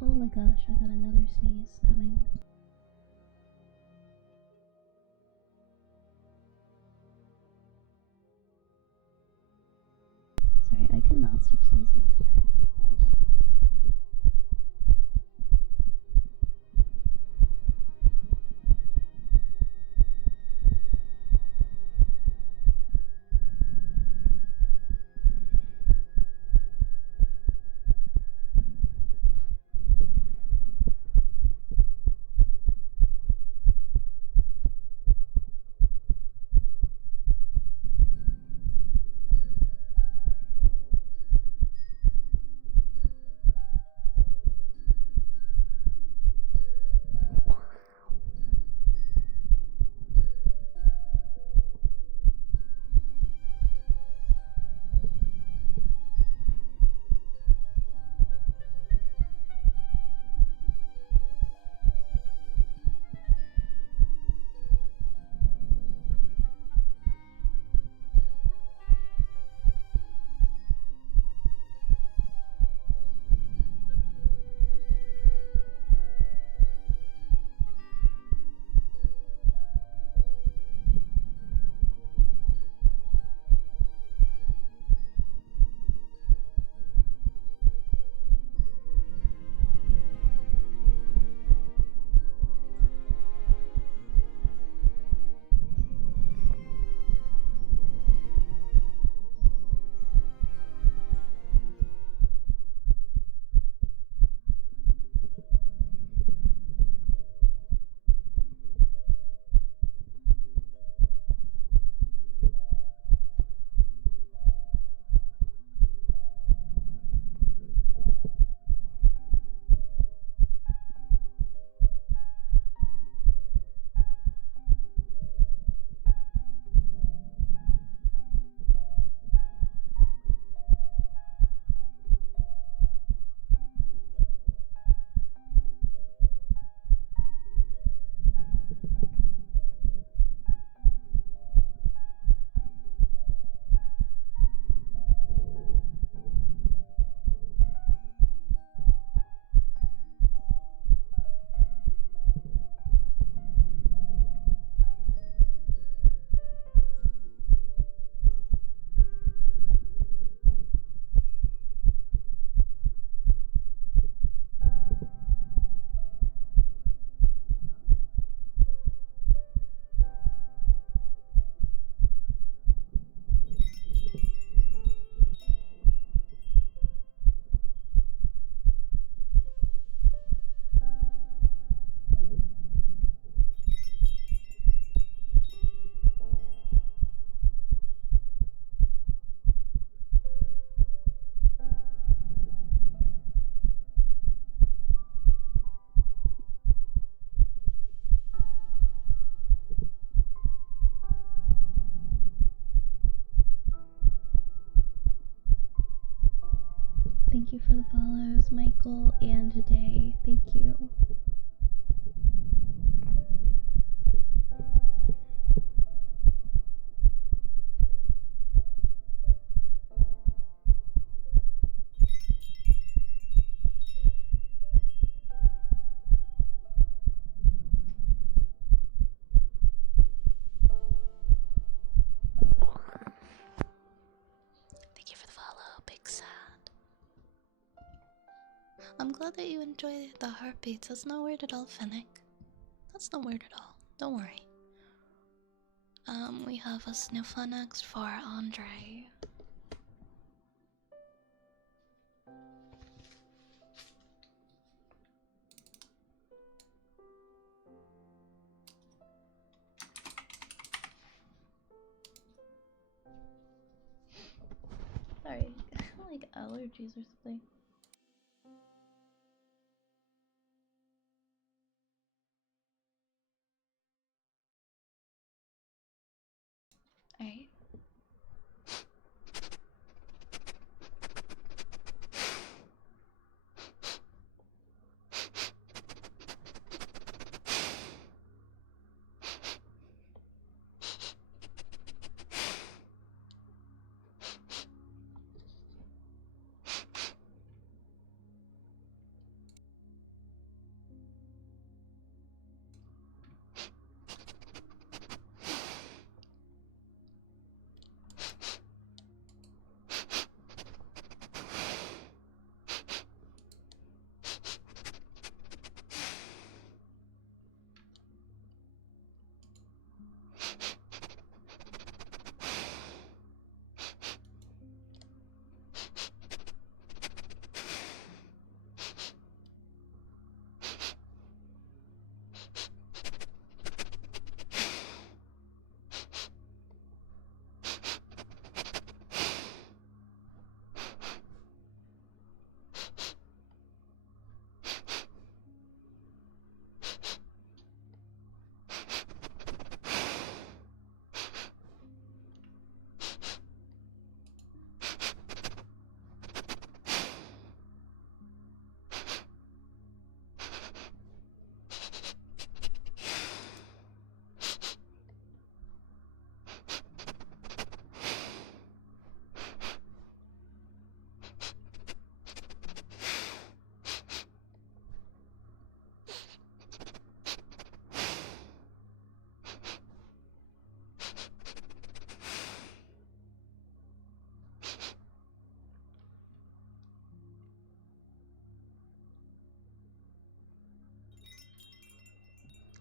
Oh my gosh, I got another sneeze coming. Sorry, I cannot stop sneezing today. Thank you for the follows, Michael and Day. Thank you. Thank you for the follow, Big Sad. I'm glad that you enjoy the heartbeats. That's not weird at all, Fennec. That's not weird at all. Don't worry. We have a sniffer next for Andre. Sorry, like allergies or something. Alright.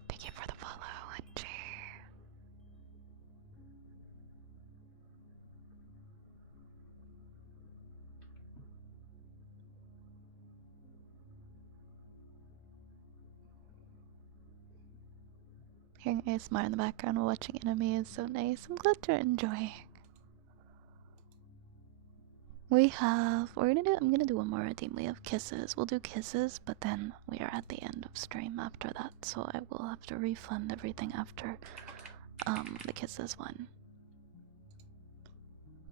Thank you for the follow, Angie. Hearing ASMR in the background while watching anime is so nice. I'm glad you're enjoying. I'm gonna do one more redeem. We have kisses. We'll do kisses, but then we are at the end of stream after that, so I will have to refund everything after the kisses one.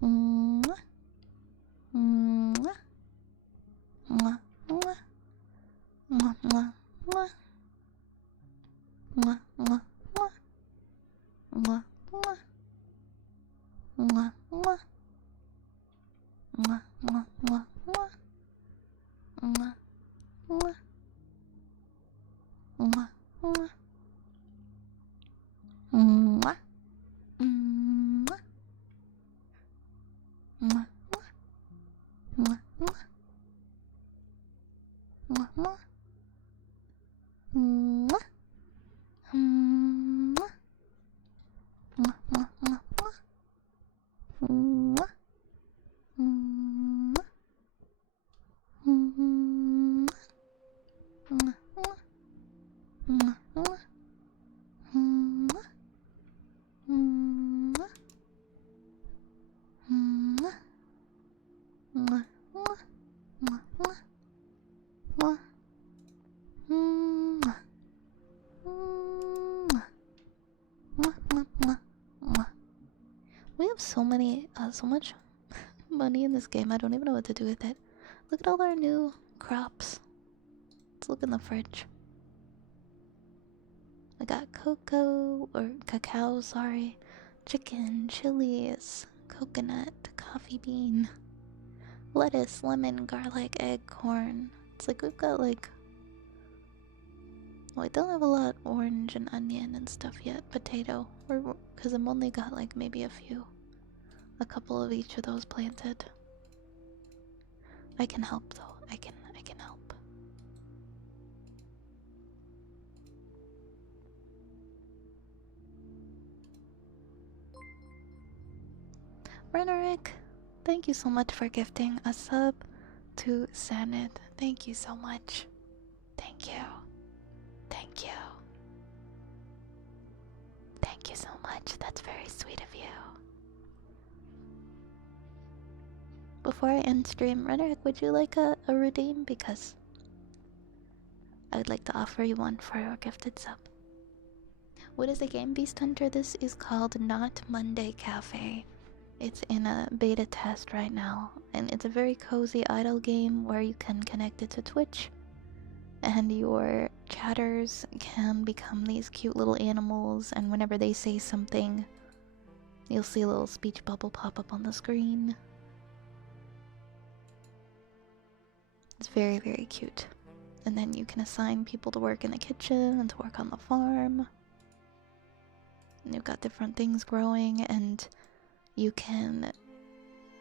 Mwah. Mwah. Mwah. Mwah. Mwah. Mwah. Mwah. Mwah. Mwah. Mwah. Mwah. Mwah. Mwah. Mwah, mwah, mwah, mwah. Mwah, mwah. Mwah, mwah. Mwah. Mwah. Mwah, mwah. Mwah, mwah. Mwah, mwah. Mwah. Mwah. Mwah, mwah, mwah, mwah. Mwah. Mwah. Mwah. Mwah, mwah. Mwah, mwah. Mwah. Mwah. Mwah. Mwah, mwah. Mwah, mwah. Mwah. Mwah. Mwah, mwah, mwah, mwah. We have so much money in this game, I don't even know what to do with it. Look at all our new crops. Let's look in the fridge. We got cocoa, or cacao, sorry. Chicken, chilies, coconut, coffee bean, lettuce, lemon, garlic, egg, corn. It's like we've got like... Well, I don't have a lot of orange and onion and stuff yet. Potato. Because I've only got like maybe a few. A couple of each of those planted. I can help though. I can help. Renerick, thank you so much for gifting a sub to Sanit. Thank you so much. Thank you. Thank you. Thank you so much. That's very sweet of you. Before I end stream, Renerick, would you like a redeem? Because I would like to offer you one for your gifted sub. What is the game, Beast Hunter? This is called Not Monday Cafe. It's in a beta test right now, and it's a very cozy idle game where you can connect it to Twitch, and your chatters can become these cute little animals, and whenever they say something, you'll see a little speech bubble pop up on the screen. It's very, very cute. And then you can assign people to work in the kitchen and to work on the farm. And you've got different things growing, and you can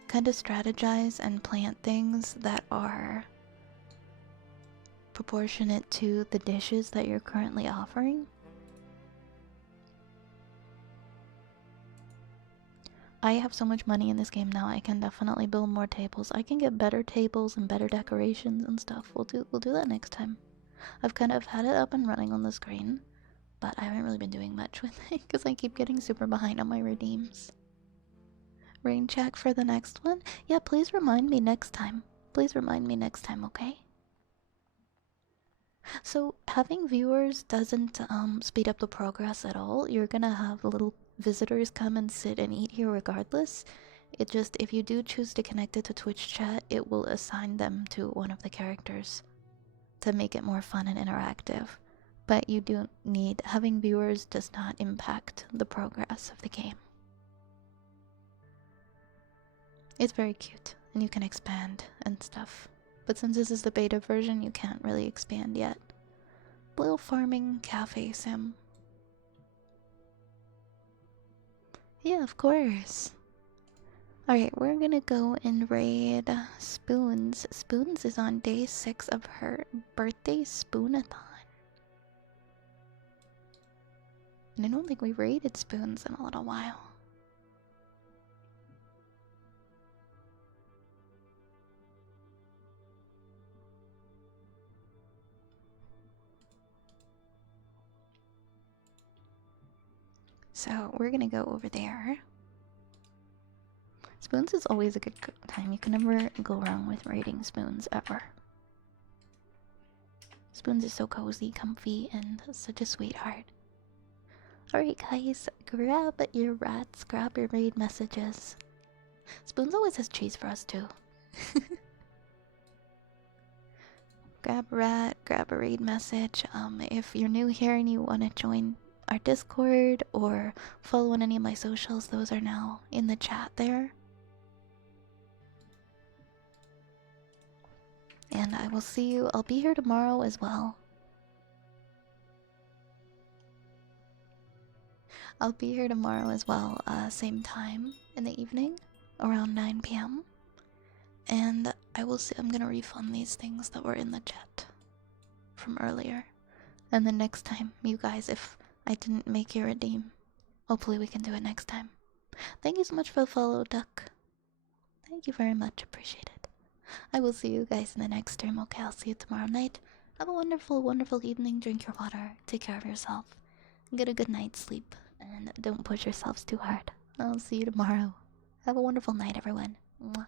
kind of strategize and plant things that are proportionate to the dishes that you're currently offering. I have so much money in this game now, I can definitely build more tables. I can get better tables and better decorations and stuff. We'll do that next time. I've kind of had it up and running on the screen, but I haven't really been doing much with it because I keep getting super behind on my redeems. Rain check for the next one? Yeah, please remind me next time. Please remind me next time, okay? So, having viewers doesn't speed up the progress at all. You're gonna have little visitors come and sit and eat here regardless. It just, if you do choose to connect it to Twitch chat, it will assign them to one of the characters to make it more fun and interactive. But you do need, having viewers does not impact the progress of the game. It's very cute, and you can expand and stuff. But since this is the beta version, you can't really expand yet. Little farming cafe sim. Yeah, of course. Alright, we're gonna go and raid Spoons. Spoons is on day 6 of her birthday spoonathon. And I don't think we raided Spoons in a little while. So we're gonna go over there. Spoons is always a good time. You can never go wrong with raiding Spoons, ever. Spoons is so cozy, comfy, and such a sweetheart. Alright guys, grab your rats, grab your raid messages. Spoons always has cheese for us too. Grab a rat, grab a raid message. If you're new here and you want to join our Discord or follow on any of my socials, those are now in the chat there. And I will see you. I'll be here tomorrow as well. I'll be here tomorrow as well, same time in the evening, around 9 p.m. And I will see. I'm gonna refund these things that were in the chat from earlier. And then next time, you guys, if I didn't make your redeem, hopefully we can do it next time. Thank you so much for the follow, Duck. Thank you very much. Appreciate it. I will see you guys in the next stream. Okay, I'll see you tomorrow night. Have a wonderful, wonderful evening. Drink your water. Take care of yourself. Get a good night's sleep. And don't push yourselves too hard. I'll see you tomorrow. Have a wonderful night, everyone. Mwah.